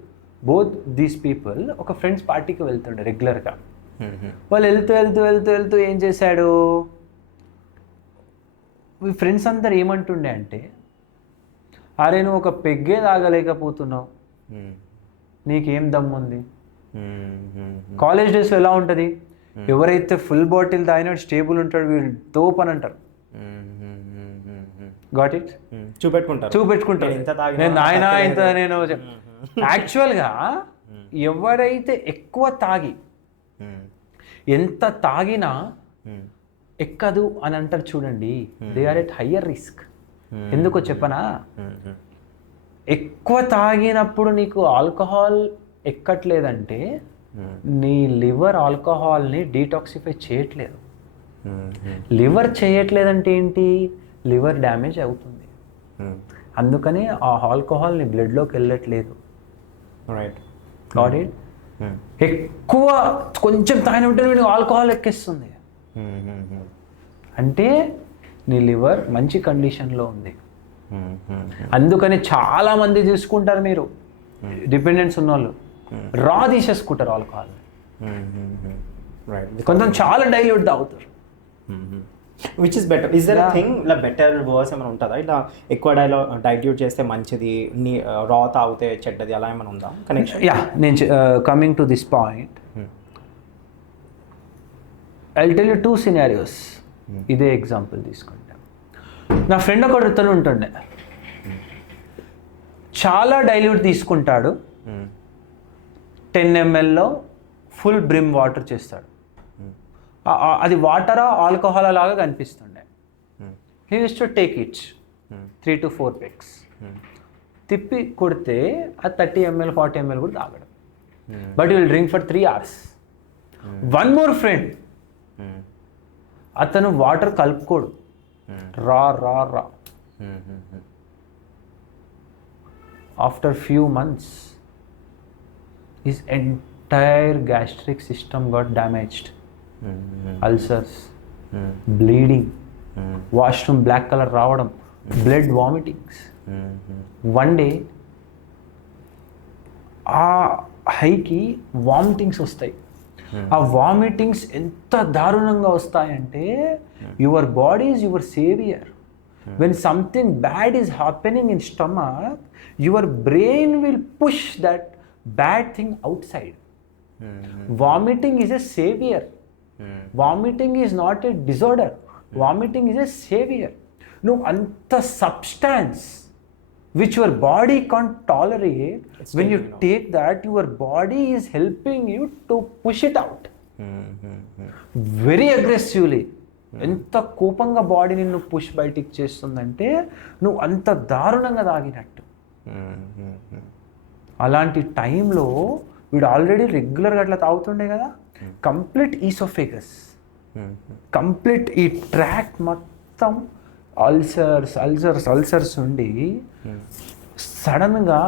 both these people ఒక ఫ్రెండ్స్ పార్టీకి వెళ్తుండే రెగ్యులర్గా. వాళ్ళు వెళ్తూ వెళ్తూ వెళ్తూ వెళ్తూ ఏం చేశాడు, మీ ఫ్రెండ్స్ అందరు ఏమంటుండే అంటే, అరే నువ్వు ఒక పెగ్గే తాగలేకపోతున్నావు, నీకేం దమ్ముంది. కాలేజ్ డేస్లో ఎలా ఉంటుంది, ఎవరైతే ఫుల్ బాటిల్ తాగినాడు స్టేబుల్ ఉంటాడు వీడు తోపు అని అంటారు. Got it? చూపెట్టుకుంటారు నేను నాయన ఇంత నేను. యాక్చువల్గా ఎవరైతే ఎక్కువ తాగి ఎంత తాగినా ఎక్కదు అని అంటారు చూడండి, they are at higher risk. ఎందుకో చెప్పనా, ఎక్కువ తాగినప్పుడు నీకు ఆల్కహాల్ ఎక్కట్లేదంటే నీ లివర్ ఆల్కహాల్ని డీటాక్సిఫై చేయట్లేదు. లివర్ చేయట్లేదంటే ఏంటి, లివర్ డ్యామేజ్ అవుతుంది. అందుకని ఆ ఆల్కహాల్ నీ బ్లడ్లోకి వెళ్ళట్లేదు. Right, got it? ఎక్కువ కొంచెం తాగినట్టు వీడికి ఆల్కహాల్ ఎక్కిస్తుంది అంటే నీ లివర్ మంచి కండిషన్లో ఉంది. అందుకని చాలా మంది తీసుకుంటారు, మీరు డిపెండెన్స్ ఉన్న వాళ్ళు రా తీసేసుకుంటారు ఆల్కహాల్. కొంచెం చాలా డైల్యూట్ తాగుతారు. Which is better? Is there a thing ఇలా బెటర్ వర్స్ ఏమైనా ఉంటుందా, ఇలా ఎక్కువ డైల్యూట్ చేస్తే మంచిది, రా తాగితే చెడ్డది, అలా ఏమైనా ఉందా కనెక్షన్? యా, నేను coming to this point, I will tell you 2 scenarios. ఇదే ఎగ్జాంపుల్ తీసుకుంటా. నా ఫ్రెండ్ ఒకడు ఉంటుండే, చాలా డైల్యూట్ తీసుకుంటాడు, 10 ml ఫుల్ బ్రిమ్ వాటర్ చేస్తాడు. అది వాటరా ఆల్కహాల్ లాగా కనిపిస్తుండే. He used to take it 3 to 4 pegs. తిప్పి కొడితే అది 30 ml 40 ml కూడా తాగడం. But will drink for 3 hours. One more friend, అతను వాటర్ కలుపుకోడు, raw raw raw. After few months his entire gastric system got damaged. Ulcers, bleeding, washroom black colour రావడం, blood vomitings. One day ఆ హైకి vomitings వస్తాయి. ఆ vomitings ఎంత దారుణంగా వస్తాయంటే, your body is your saviour. When something bad is happening in stomach, your brain will push that bad thing outside. Vomiting is a saviour. Vomiting is not a disorder. Vomiting is a saviour. నువ్వు అంత substance which your body can't tolerate, when you take that, your body is helping you to push it out very aggressively. ఎంత కోపంగా body నిన్ను push బయటికి చేస్తుందంటే నువ్వు అంత దారుణంగా తాగినట్టు. అలాంటి టైంలో వీడు ఆల్రెడీ రెగ్యులర్గా అట్లా తాగుతుండే కదా, కంప్లీట్ ఈసోఫేగస్, కంప్లీట్ ఈ ట్రాక్ మొత్తం అల్సర్స్ ఉండి సడన్గా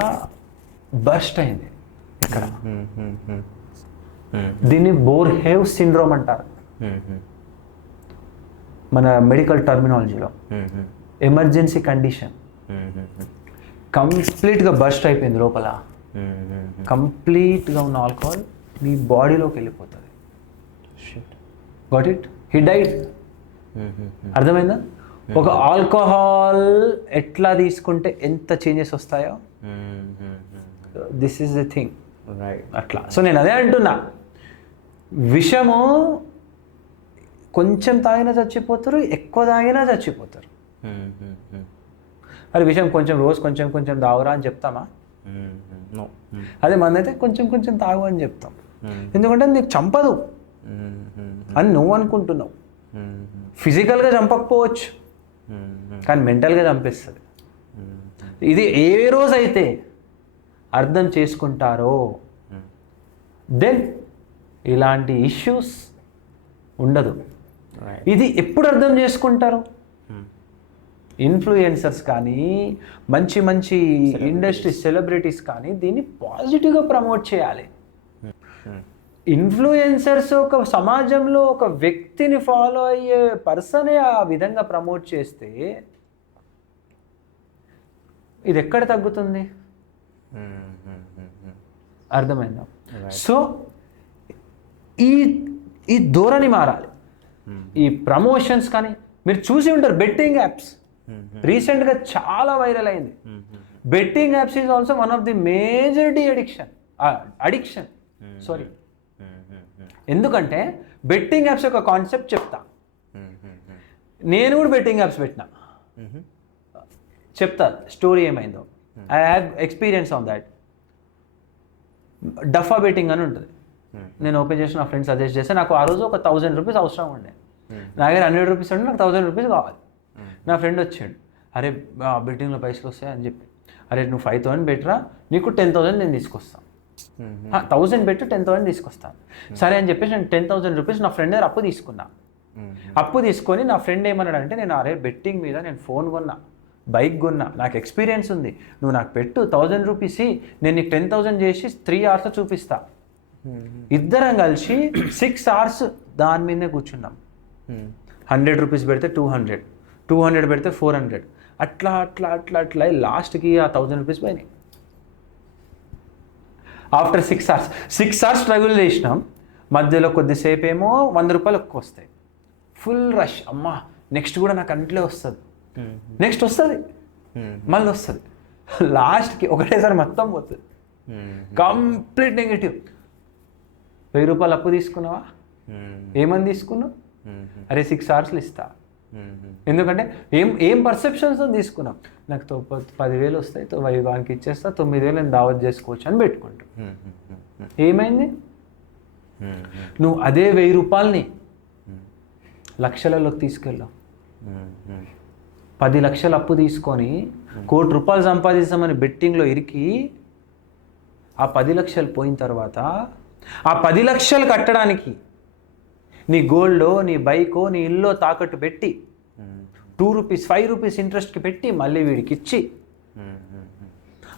బర్స్ట్ అయింది ఇక్కడ. దీన్ని బోర్హేవ్ సిండ్రోమ్ అంటారు మన మెడికల్ టర్మినాలజీలో. ఎమర్జెన్సీ కండిషన్, కంప్లీట్గా బర్స్ట్ అయిపోయింది లోపల. కంప్లీట్గా ఉన్న ఆల్కహాల్ మీ బాడీలోకి వెళ్ళిపోతుంది. Got it? He died. అర్థమైందా? ఒక ఆల్కహాల్ ఎట్లా తీసుకుంటే ఎంత చేంజెస్ వస్తాయో, దిస్ ఈస్ ద థింగ్. అట్లా. సో నేను అదే అంటున్నా, విషము కొంచెం తాగినా చచ్చిపోతారు, ఎక్కువ తాగినా చచ్చిపోతారు. అది విషయం కొంచెం రోజు కొంచెం కొంచెం తాగురా అని చెప్తామా? అదే మనైతే కొంచెం కొంచెం తాగు అని చెప్తాం. ఎందుకంటే నీకు చంపదు అని నువ్వు అనుకుంటున్నావు. ఫిజికల్గా చంపకపోవచ్చు కానీ మెంటల్గా చంపేస్తుంది. ఇది ఏ రోజైతే అర్థం చేసుకుంటారో దెన్ ఇలాంటి ఇష్యూస్ ఉండదు. ఇది ఎప్పుడు అర్థం చేసుకుంటారు? ఇన్ఫ్లుయెన్సర్స్ కానీ మంచి మంచి ఇండస్ట్రీ సెలబ్రిటీస్ కానీ దీన్ని పాజిటివ్గా ప్రమోట్ చేయాలి. ఇన్ఫ్లుయెన్సర్స్ ఒక సమాజంలో ఒక వ్యక్తిని ఫాలో అయ్యే పర్సనే ఆ విధంగా ప్రమోట్ చేస్తే ఇది ఎక్కడ తగ్గుతుంది? అర్థమైందా? సో ఈ ధోరణి మారాలి. ఈ ప్రమోషన్స్ కానీ మీరు చూసి ఉంటారు, బెట్టింగ్ యాప్స్ రీసెంట్గా చాలా వైరల్ అయింది. Betting apps is also one of the major addiction. Sorry, ఎందుకంటే బెట్టింగ్ యాప్స్ యొక్క కాన్సెప్ట్ చెప్తా. నేను కూడా బెట్టింగ్ యాప్స్ పెట్టినా, చెప్తా స్టోరీ ఏమైందో. I have experience on that. డఫా బెట్టింగ్ అని ఉంటుంది. నేను ఓపెన్ చేసి నా ఫ్రెండ్స్ సజెస్ట్ చేస్తే నాకు ఆ రోజు ఒక 1000 రూపీస్ అవసరం ఉండే. నా దగ్గర 100 రూపీస్ ఉంటే నాకు 1000 రూపీస్ కావాలి. నా ఫ్రెండ్ వచ్చాడు, అరే బెట్టింగ్లో పైసలు వస్తాయి అని చెప్పి, అరే నువ్వు 5000 బెట్టరా, నీకు 10,000 నేను తీసుకొస్తాను. 1000 పెట్టు 10,000 తీసుకొస్తాను. సరే అని చెప్పేసి నేను 10,000 రూపీస్ నా ఫ్రెండ్ దగ్గర అప్పు తీసుకున్నా. అప్పు తీసుకొని నా ఫ్రెండ్ ఏమన్నాడంటే, నేను అరే బెట్టింగ్ మీద నేను ఫోన్ కొన్నా, బైక్ కొన్నా, నాకు ఎక్స్పీరియన్స్ ఉంది, నువ్వు నాకు పెట్టు 1000 రూపీస్, నేను నీకు 10,000 చేసి 3 hours చూపిస్తా. ఇద్దరం కలిసి 6 hours దాని మీదనే కూర్చున్నాం. 100 రూపీస్ పెడితే 200, 200 పెడితే 400, అట్లా అట్లా అట్లా అట్లా లాస్ట్కి ఆ 1000 రూపీస్ పోయినాయి. ఆఫ్టర్ 6 hours 6 hours స్ట్రగుల్ చేసినాం. మధ్యలో కొద్దిసేపు ఏమో 100 రూపాయలు ఎక్కువ వస్తాయి. ఫుల్ రష్, అమ్మా నెక్స్ట్ కూడా నాకు అంట్లే వస్తుంది, నెక్స్ట్ వస్తుంది, మళ్ళీ వస్తుంది. లాస్ట్కి ఒకటేసారి మొత్తం పోతుంది, కంప్లీట్ నెగిటివ్. 1000 రూపాయలు అప్పు తీసుకున్నావా? ఏమని తీసుకున్నావు? అరే 6 hours ఇస్తా. ఎందుకంటే ఏం పర్సెప్షన్స్తో తీసుకున్నాం. నాకు 10,000 వస్తాయి, వానికి ఇచ్చేస్తా, 9,000 నేను దావత్ చేసుకోవచ్చు అని పెట్టుకుంటా. ఏమైంది? నువ్వు అదే 1000 రూపాయలని లక్షలలోకి తీసుకెళ్ళావు. 10 లక్షలు అప్పు తీసుకొని 1 కోటి రూపాయలు సంపాదిస్తామని బెట్టింగ్లో ఇరికి ఆ 10 లక్షలు పోయిన తర్వాత ఆ 10 లక్షలు కట్టడానికి నీ గోల్డో, నీ బైకో, నీ ఇల్లో తాకట్టు పెట్టి 2 రూపీస్ 5 రూపీస్ ఇంట్రెస్ట్కి పెట్టి మళ్ళీ వీడికి ఇచ్చి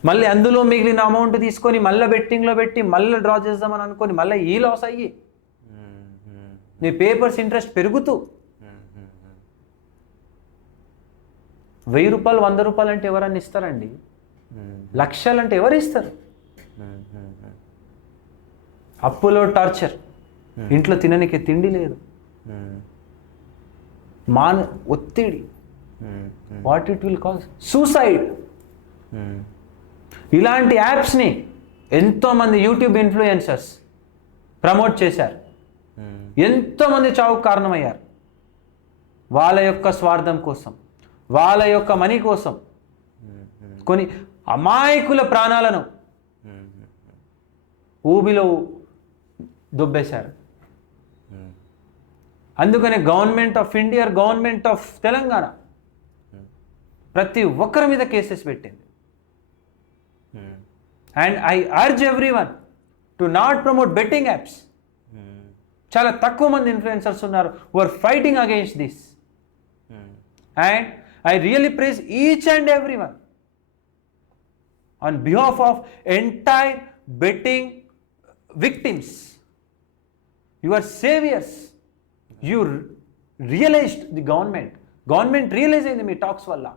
మళ్ళీ అందులో మిగిలిన అమౌంట్ తీసుకొని మళ్ళీ బెట్టింగ్లో పెట్టి మళ్ళీ డ్రా చేద్దామని అనుకొని మళ్ళీ ఈ లాస్ అయ్యి నీ పేపర్స్ ఇంట్రెస్ట్ పెరుగుతూ 1000 రూపాయలు 100 రూపాయలు అంటే ఎవరన్నా ఇస్తారండి? లక్షలు అంటే ఎవరు ఇస్తారు? అప్పులో టార్చర్, ఇంట్లో తిననికి తిండి లేదు, ఒత్తిడి, what it will cause suicide. ఇలాంటి యాప్స్ని ఎంతోమంది యూట్యూబ్ ఇన్ఫ్లుయెన్సర్స్ ప్రమోట్ చేశారు. ఎంతోమంది చావుకు కారణమయ్యారు. వాళ్ళ యొక్క స్వార్థం కోసం, వాళ్ళ యొక్క మనీ కోసం కొన్ని అమాయకుల ప్రాణాలను ఊబిలో దొబ్బేశారు. అందుకనే government of India, government of Telangana ప్రతి ఒక్కరి మీద కేసెస్ పెట్టింది. And I urge everyone, to not promote betting apps. చాలా తక్కువ మంది ఇన్ఫ్లుయెన్సర్స్ ఉన్నారు who are fighting against this. And I really praise each and everyone on behalf of entire betting victims. You are saviors. You realized the government realized అయింది మీ talks వల్ల.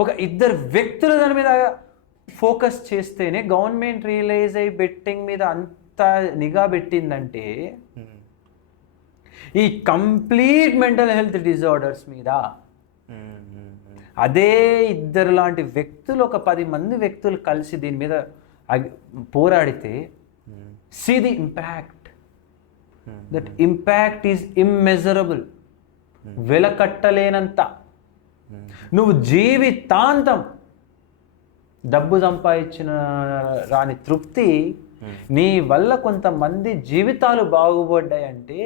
ఒక ఇద్దరు వ్యక్తులు దాని మీద ఫోకస్ చేస్తేనే గవర్నమెంట్ రియలైజ్ అయ్యి బెట్టింగ్ మీద అంత నిఘా పెట్టిందంటే ఈ కంప్లీట్ మెంటల్ హెల్త్ డిజార్డర్స్ మీద అదే ఇద్దరు లాంటి వ్యక్తులు, ఒక 10 మంది వ్యక్తులు కలిసి దీని మీద పోరాడితే see the impact. That impact is immeasurable. వెలకట్టలేనంత. నువ్వు జీవితాంతం డబ్బు సంపాదించిన రాని తృప్తి, నీ వల్ల కొంతమంది జీవితాలు బాగుపడ్డాయంటే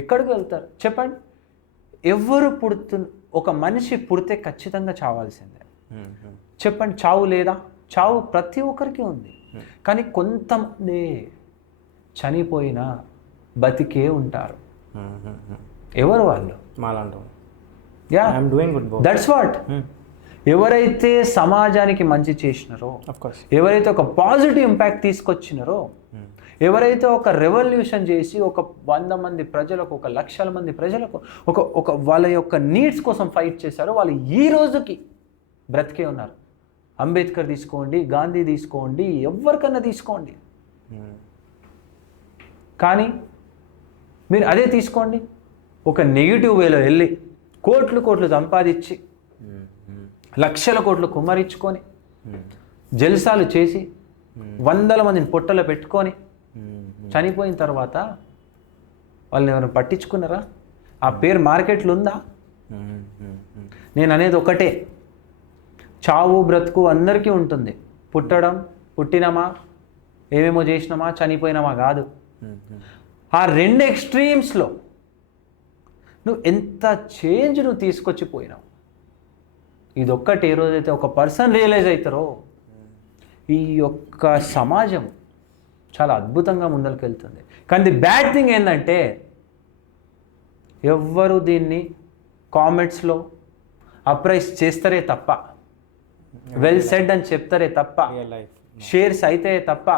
ఎక్కడికి వెళ్తారు చెప్పండి? ఎవరు ఒక మనిషి పుడితే ఖచ్చితంగా చావాల్సిందే. చెప్పండి, చావు లేదా? చావు ప్రతి ఒక్కరికి ఉంది. కానీ కొంతమంది చనిపోయినా బతికే ఉంటారు. ఎవరు వాళ్ళు? Yeah, that's what. ఎవరైతే సమాజానికి మంచి చేసినారో, ఎవరైతే ఒక పాజిటివ్ ఇంపాక్ట్ తీసుకొచ్చినారో, ఎవరైతే ఒక రెవల్యూషన్ చేసి ఒక 100 మంది ప్రజలకు, 1 లక్షల మంది ప్రజలకు ఒక వాళ్ళ యొక్క నీడ్స్ కోసం ఫైట్ చేశారో, వాళ్ళు ఈ రోజుకి బ్రతికే ఉన్నారు. అంబేద్కర్ తీసుకోండి, గాంధీ తీసుకోండి, ఎవరికన్నా తీసుకోండి. కానీ మీరు అదే తీసుకోండి, ఒక నెగిటివ్ వేలో వెళ్ళి కోట్లు సంపాదించి లక్షల కోట్లు కుమ్మరించుకొని జల్సాలు చేసి 100 మందిని పొట్టలో పెట్టుకొని చనిపోయిన తర్వాత వాళ్ళని ఎవరైనా పట్టించుకున్నారా? ఆ పేరు మార్కెట్లో ఉందా? నేను అనేది ఒకటే, చావు బ్రతుకు అందరికీ ఉంటుంది. పుట్టినామా, ఏమేమో చేసినామా, చనిపోయినామా కాదు. ఆ 2 ఎక్స్ట్రీమ్స్లో నువ్వు ఎంత చేంజ్ నువ్వు తీసుకొచ్చి పోయినావు. ఇదొక్కటి ఏ రోజైతే ఒక పర్సన్ రియలైజ్ అవుతారో, ఈ యొక్క సమాజం చాలా అద్భుతంగా ముందరికి వెళ్తుంది. కానీ ది బ్యాడ్ థింగ్ ఏంటంటే, ఎవ్వరు దీన్ని కామెంట్స్లో అప్రైజ్ చేస్తారే తప్ప, వెల్ సెడ్ అని చెప్తారే తప్ప, షేర్స్ అయితే తప్ప,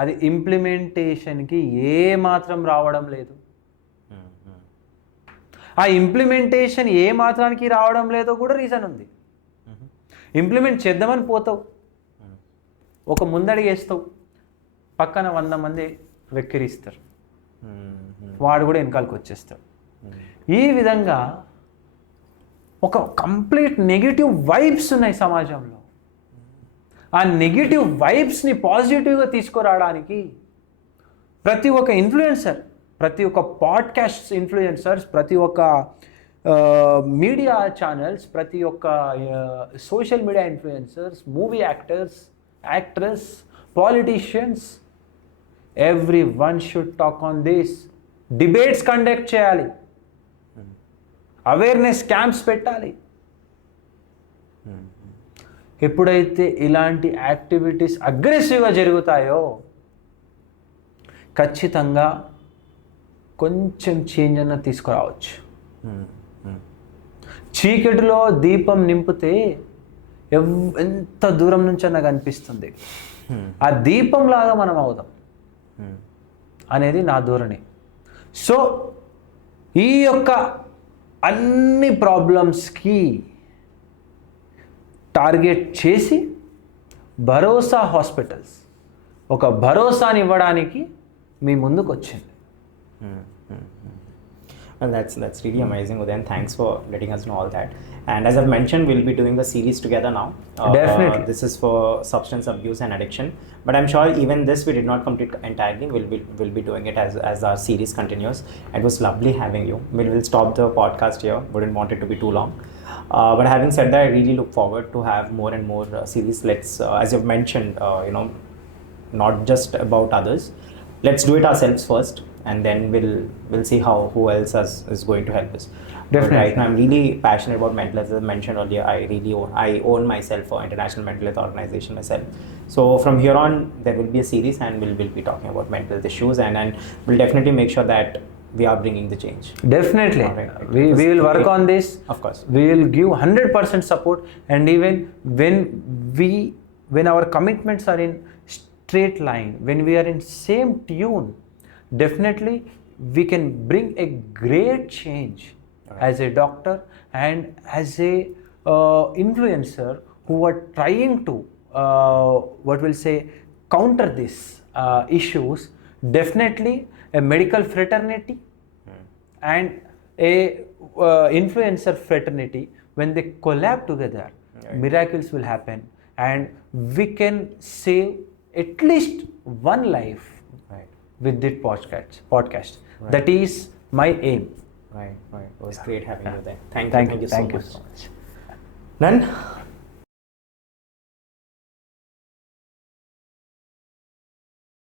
అది ఇంప్లిమెంటేషన్కి ఏ మాత్రం రావడం లేదు. ఆ ఇంప్లిమెంటేషన్ ఏ మాత్రానికి రావడం లేదో కూడా రీజన్ ఉంది. ఇంప్లిమెంట్ చేద్దామని పోతావు, ఒక ముందడుగు వేస్తావు, పక్కన 100 మంది వెక్కిరిస్తారు, వాడు కూడా వెనకాలకు వచ్చేస్తాడు. ఈ విధంగా ఒక కంప్లీట్ నెగిటివ్ వైబ్స్ ఉన్నాయి సమాజంలో. ఆ నెగిటివ్ వైబ్స్ని పాజిటివ్గా తీసుకురావడానికి ప్రతి ఒక్క ఇన్ఫ్లుయెన్సర్, ప్రతి ఒక్క పాడ్కాస్ట్ ఇన్ఫ్లుయెన్సర్స్, ప్రతి ఒక్క మీడియా ఛానల్స్, ప్రతి ఒక్క social media influencers, movie actors, politicians, every one should talk on this. Debates conduct చేయాలి, అవేర్నెస్ క్యాంప్స్ పెట్టాలి. ఎప్పుడైతే ఇలాంటి యాక్టివిటీస్ అగ్రెసివ్గా జరుగుతాయో ఖచ్చితంగా కొంచెం చేంజ్ అన్న తీసుకురావచ్చు. చీకటిలో దీపం నింపితే ఎంత దూరం నుంచి అన్న కనిపిస్తుంది. ఆ దీపంలాగా మనం అవుదాం అనేది నా ధోరణి. సో ఈ యొక్క అన్ని ప్రాబ్లమ్స్కి టార్గెట్ చేసి భరోసా హాస్పిటల్స్ ఒక భరోసాని ఇవ్వడానికి మీ ముందుకు వచ్చింది. And that's really amazing, Udayan. Thanks for letting us know all that. And as I've mentioned, we'll be doing a series together now. Definitely. This is for substance abuse and addiction. But I'm sure even this we did not complete entirely. We'll be doing it as our series continues. It was lovely having you. We'll stop the podcast here. Wouldn't want it to be too long. But having said that, I really look forward to have more and more series. Let's, as you've mentioned, not just about others. Let's do it ourselves first. and then we'll see who else is going to help us. But Definitely. right now, I'm really passionate about mental health. As I mentioned earlier, I own myself for International Mental Health Organization myself. So from here on, there will be a series, and we'll be talking about mental health issues, and we'll definitely make sure that we are bringing the change. Definitely. Alright. We will work on this. Of course. We will give 100% support, and even when our commitments are in straight line, when we are in same tune, definitely we can bring a great change as a doctor and as a influencer who are trying to counter these issues. Definitely a medical fraternity and a influencer fraternity, when they collab together, miracles will happen, and we can save at least one life with this podcast. That is my aim. Right. It was great having you there. Thank you Thank you so so much. much. Nan,